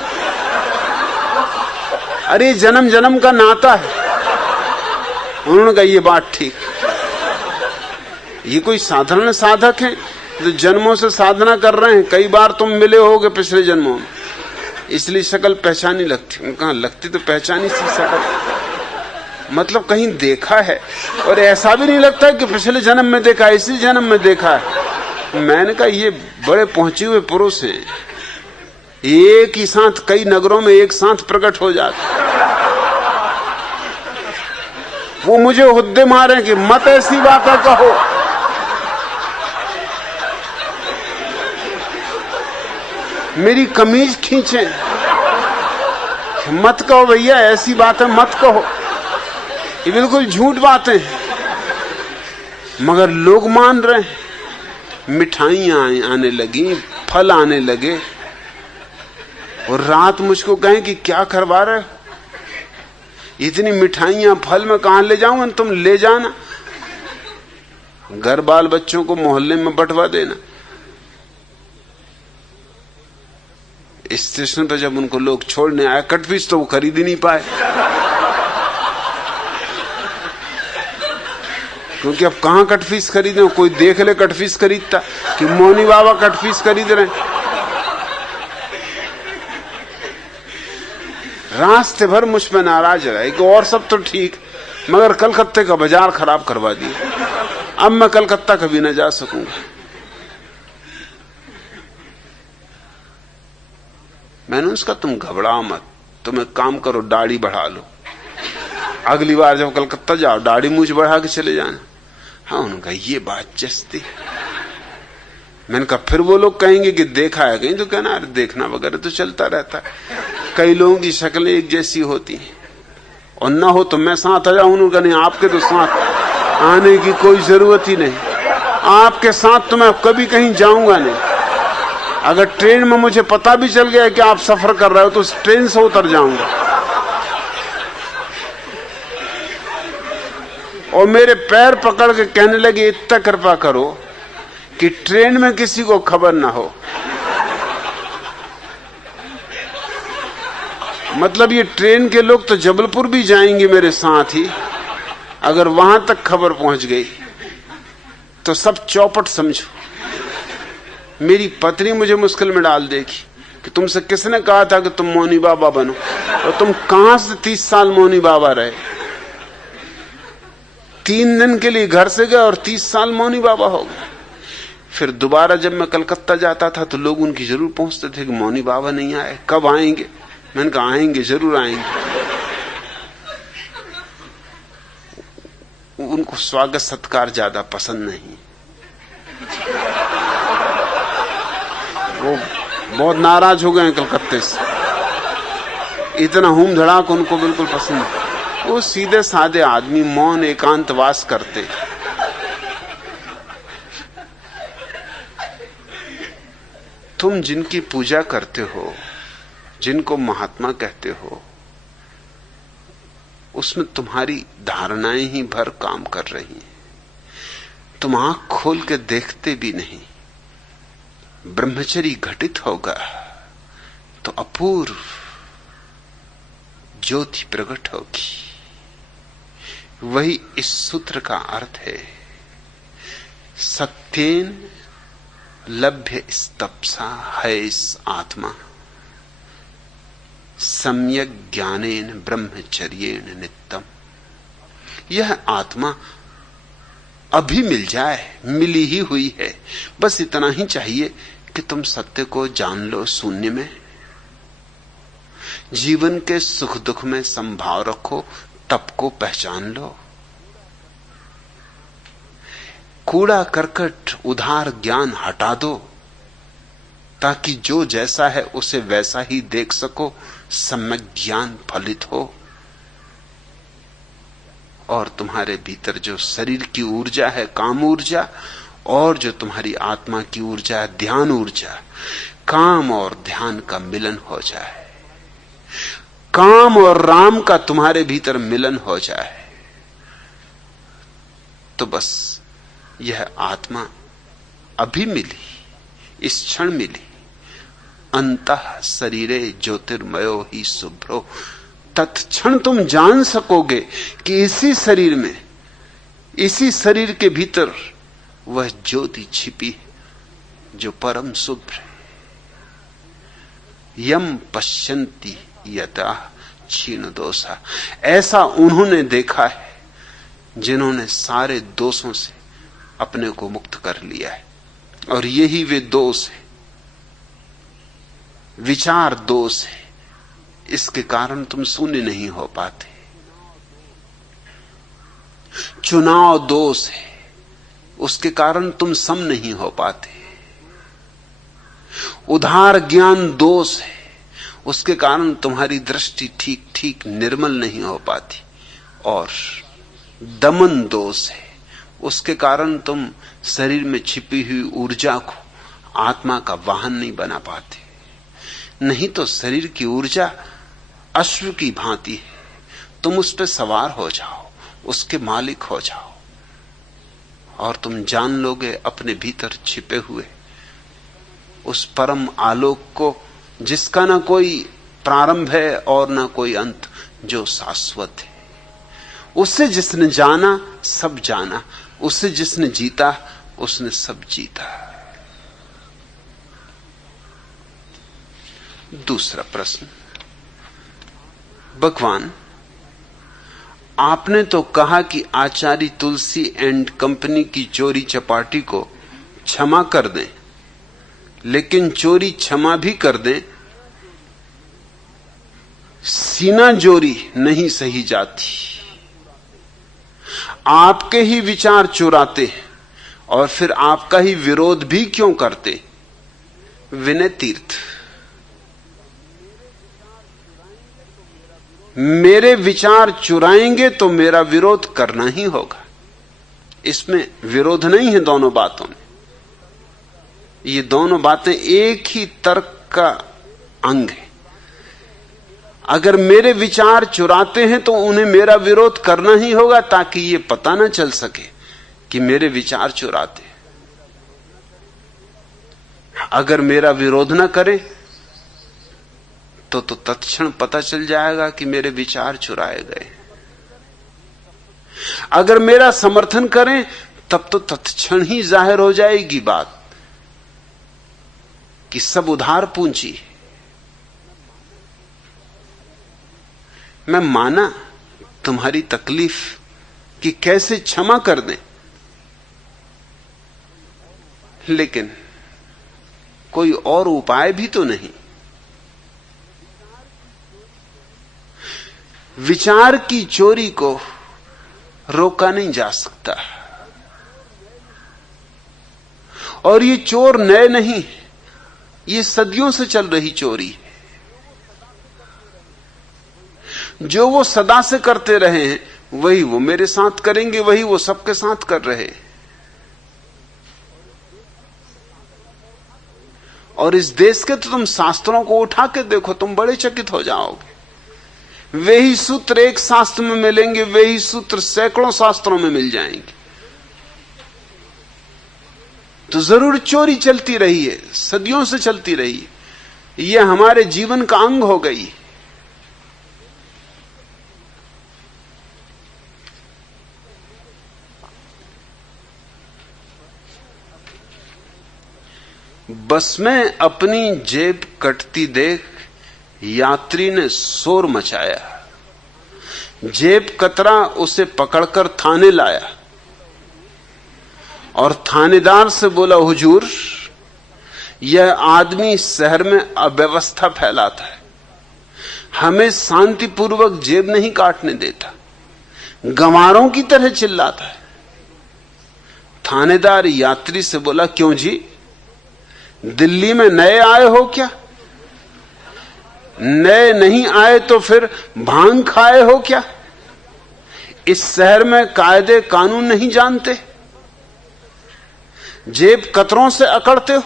अरे जन्म जन्म का नाता है। उन्होंने कहा ये बात ठीक, ये कोई साधारण साधक है जो जन्मों से साधना कर रहे हैं, कई बार तुम मिले होगे पिछले जन्मों में, इसलिए शक्ल पहचानी लगती। कहा लगती तो पहचानी सी शक्ल, मतलब कहीं देखा है, और ऐसा भी नहीं लगता कि पिछले जन्म में देखा, इसी जन्म में देखा है। मैंने कहा ये बड़े पहुंचे हुए पुरुष हैं, एक ही साथ कई नगरों में एक साथ प्रकट हो जाते। वो मुझे हुद्दे मारे कि मत ऐसी बातें कहो। मेरी कमीज खींचे। मत कहो भैया, ऐसी बात है मत कहो, ये बिल्कुल झूठ बातें हैं। मगर लोग मान रहे हैं। मिठाइयां आने लगी, फल आने लगे, और रात मुझको कहें कि क्या करवा रहे हो, इतनी मिठाइयां फल में कहां ले जाऊंगा, तुम ले जाना, घर बाल बच्चों को मोहल्ले में बंटवा देना। स्टेशन पर जब उनको लोग छोड़ने आए, कटफिश तो वो खरीद ही नहीं पाए, क्योंकि अब कहां कटफिश खरीदे, कोई देख ले कटफिश खरीदता कि मौनी बाबा कटफिश खरीद रहे हैं। रास्ते भर मुझ पे नाराज रहे कि और सब तो ठीक, मगर कलकत्ते का बाजार खराब करवा दिया, अब मैं कलकत्ता कभी न जा सकूंगा। मैंने उसका तुम घबराओ मत, तुम एक काम करो, दाढ़ी बढ़ा लो, अगली बार जब कलकत्ता जाओ दाढ़ी मूछ बढ़ा के चले जाना। हाँ, उनका ये बात जस्ती। मैंने कहा फिर वो लोग कहेंगे कि देखा है कहीं, तो कहना अरे देखना वगैरह तो चलता रहता है, कई लोगों की शक्लें एक जैसी होती हैं, और ना हो तो मैं साथ आ जाऊं। उन्होंने कहा नहीं, आपके तो साथ आने की कोई जरूरत ही नहीं, आपके साथ तो मैं कभी कहीं जाऊंगा नहीं। अगर ट्रेन में मुझे पता भी चल गया कि आप सफर कर रहे हो तो उस ट्रेन से उतर जाऊंगा। और मेरे पैर पकड़ के कहने लगे इतना कृपा करो कि ट्रेन में किसी को खबर ना हो। मतलब ये ट्रेन के लोग तो जबलपुर भी जाएंगे मेरे साथ ही, अगर वहां तक खबर पहुंच गई तो सब चौपट समझो। मेरी पत्नी मुझे मुश्किल में डाल देगी कि तुमसे किसने कहा था कि तुम मौनी बाबा बनो, और तुम कहां से 30 साल मौनी बाबा रहे। 3 दिन के लिए घर से गए और 30 साल मौनी बाबा हो गए। फिर दोबारा जब मैं कलकत्ता जाता था तो लोग उनकी जरूर पूछते थे कि मौनी बाबा नहीं आए, कब आएंगे। मैंने कहा आएंगे, जरूर आएंगे। उनको स्वागत सत्कार ज्यादा पसंद नहीं, वो बहुत नाराज हो गए हैं कलकत्ते से, इतना हूम धड़ाक उनको बिल्कुल पसंद नहीं। वो सीधे साधे आदमी मौन एकांतवास करते। तुम जिनकी पूजा करते हो, जिनको महात्मा कहते हो, उसमें तुम्हारी धारणाएं ही भर काम कर रही हैं। तुम आंख खोल के देखते भी नहीं। ब्रह्मचर्य घटित होगा तो अपूर्व ज्योति प्रकट होगी। वही इस सूत्र का अर्थ है। सत्येन लभ्य स्तप्सा है इस आत्मा, सम्यक ज्ञानेन ब्रह्मचर्येण नित्यम। यह आत्मा अभी मिल जाए, मिली ही हुई है, बस इतना ही चाहिए कि तुम सत्य को जान लो। शून्य में जीवन के सुख दुख में संभाव रखो, तप को पहचान लो। कूड़ा करकट उधार ज्ञान हटा दो, ताकि जो जैसा है उसे वैसा ही देख सको, सम्यक ज्ञान फलित हो। और तुम्हारे भीतर जो शरीर की ऊर्जा है, काम ऊर्जा, और जो तुम्हारी आत्मा की ऊर्जा है, ध्यान ऊर्जा, काम और ध्यान का मिलन हो जाए, काम और राम का तुम्हारे भीतर मिलन हो जाए, तो बस यह आत्मा अभी मिली, इस क्षण मिली। अंतः शरीरे ज्योतिर्मयो ही शुभ्रो। तत्क्षण तुम जान सकोगे कि इसी शरीर में, इसी शरीर के भीतर वह ज्योति छिपी है जो परम शुभ्र है। यम पश्यन्ति यथा क्षीण दोषा। ऐसा उन्होंने देखा है जिन्होंने सारे दोषों से अपने को मुक्त कर लिया है। और यही वे दोष है, विचार दोष है, इसके कारण तुम शून्य नहीं हो पाते। चुनाव दोष है, उसके कारण तुम सम नहीं हो पाते। उधार ज्ञान दोष है, उसके कारण तुम्हारी दृष्टि ठीक ठीक निर्मल नहीं हो पाती। और दमन दोष है, उसके कारण तुम शरीर में छिपी हुई ऊर्जा को आत्मा का वाहन नहीं बना पाते। नहीं तो शरीर की ऊर्जा अश्व की भांति है, तुम उस पर सवार हो जाओ, उसके मालिक हो जाओ, और तुम जान लोगे अपने भीतर छिपे हुए उस परम आलोक को, जिसका ना कोई प्रारंभ है और ना कोई अंत, जो शाश्वत है। उससे जिसने जाना सब जाना, उससे जिसने जीता उसने सब जीता। दूसरा प्रश्न, भगवान आपने तो कहा कि आचार्य तुलसी एंड कंपनी की चोरी चपाटी को क्षमा कर दें, लेकिन चोरी क्षमा भी कर दें, सीना जोरी नहीं सही जाती। आपके ही विचार चुराते और फिर आपका ही विरोध भी क्यों करते? विनय तीर्थ, मेरे विचार चुराएंगे तो मेरा विरोध करना ही होगा। इसमें विरोध नहीं है दोनों बातों में। ये दोनों बातें एक ही तर्क का अंग है। अगर मेरे विचार चुराते हैं तो उन्हें मेरा विरोध करना ही होगा, ताकि ये पता ना चल सके कि मेरे विचार चुराते। अगर मेरा विरोध ना करें तो तत्क्षण पता चल जाएगा कि मेरे विचार चुराए गए। अगर मेरा समर्थन करें तब तो तत्क्षण ही जाहिर हो जाएगी बात कि सब उधार पूंजी। मैं माना तुम्हारी तकलीफ कि कैसे क्षमा कर दें, लेकिन कोई और उपाय भी तो नहीं। विचार की चोरी को रोका नहीं जा सकता, और ये चोर नए नहीं, ये सदियों से चल रही चोरी है। जो वो सदा से करते रहे हैं वही वो मेरे साथ करेंगे, वही वो सबके साथ कर रहे। और इस देश के तो तुम शास्त्रों को उठा के देखो, तुम बड़े चकित हो जाओगे। वे ही सूत्र एक शास्त्र में मिलेंगे, वे ही सूत्र सैकड़ों शास्त्रों में मिल जाएंगे। तो जरूर चोरी चलती रही है, सदियों से चलती रही है। यह हमारे जीवन का अंग हो गई। बस में अपनी जेब कटती देख यात्री ने शोर मचाया। जेब कतरा उसे पकड़कर थाने लाया और थानेदार से बोला, हुजूर, यह आदमी शहर में अव्यवस्था फैलाता है, हमें शांतिपूर्वक जेब नहीं काटने देता, गंवारों की तरह चिल्लाता है। थानेदार यात्री से बोला, क्यों जी, दिल्ली में नए आए हो क्या? नए नहीं आए तो फिर भांग खाए हो क्या? इस शहर में कायदे कानून नहीं जानते? जेब कतरों से अकड़ते हो?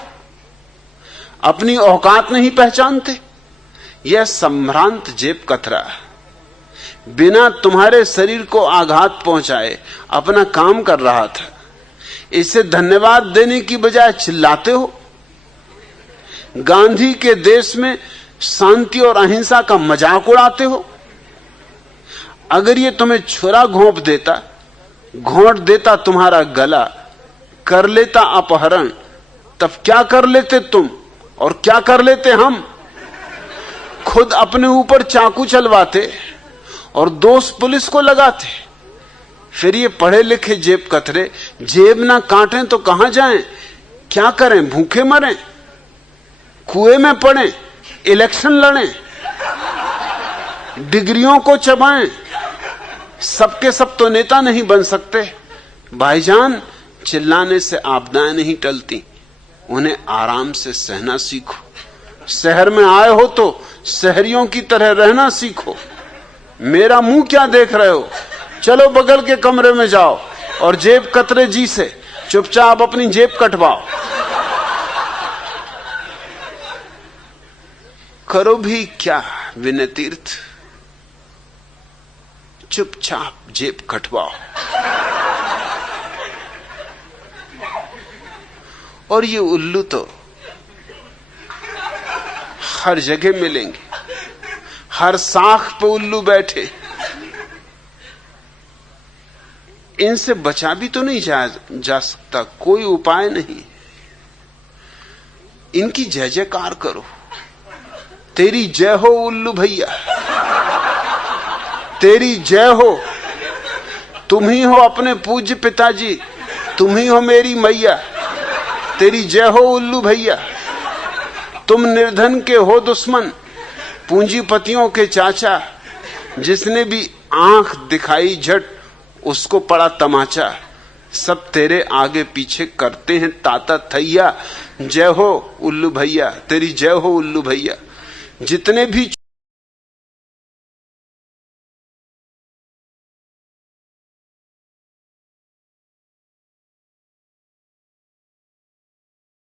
अपनी औकात नहीं पहचानते? यह संभ्रांत जेब कतरा बिना तुम्हारे शरीर को आघात पहुंचाए अपना काम कर रहा था। इसे धन्यवाद देने की बजाय चिल्लाते हो। गांधी के देश में शांति और अहिंसा का मजाक उड़ाते हो। अगर ये तुम्हें छुरा घोंप देता, घोंट देता तुम्हारा गला, कर लेता अपहरण, तब क्या कर लेते तुम और क्या कर लेते हम? खुद अपने ऊपर चाकू चलवाते और दोष पुलिस को लगाते। फिर ये पढ़े लिखे जेब कतरे जेब ना काटें तो कहां जाएं? क्या करें? भूखे मरें, कुएं में पड़ें, इलेक्शन लड़ें, डिग्रियों को चबाएं? सबके सब तो नेता नहीं बन सकते भाईजान। चिल्लाने से आपदाएं नहीं टलती, उन्हें आराम से सहना सीखो। शहर में आए हो तो शहरियों की तरह रहना सीखो। मेरा मुंह क्या देख रहे हो? चलो बगल के कमरे में जाओ और जेब कतरे जी से चुपचाप अपनी जेब कटवाओ। करो भी क्या विनय तीर्थ? चुपचाप जेब कटवाओ। और ये उल्लू तो हर जगह मिलेंगे, हर साख पे उल्लू बैठे। इनसे बचा भी तो नहीं जा सकता, कोई उपाय नहीं। इनकी जय जयकार करो। तेरी जय हो उल्लू भैया, तेरी जय हो। तुम ही हो अपने पूज्य पिताजी, तुम ही हो मेरी मैया। तेरी जय हो उल्लू भैया। तुम निर्धन के हो दुश्मन, पूंजीपतियों के चाचा। जिसने भी आंख दिखाई झट उसको पड़ा तमाचा। सब तेरे आगे पीछे करते हैं ताता थैया। जय हो उल्लू भैया, तेरी जय हो उल्लू भैया। जितने भी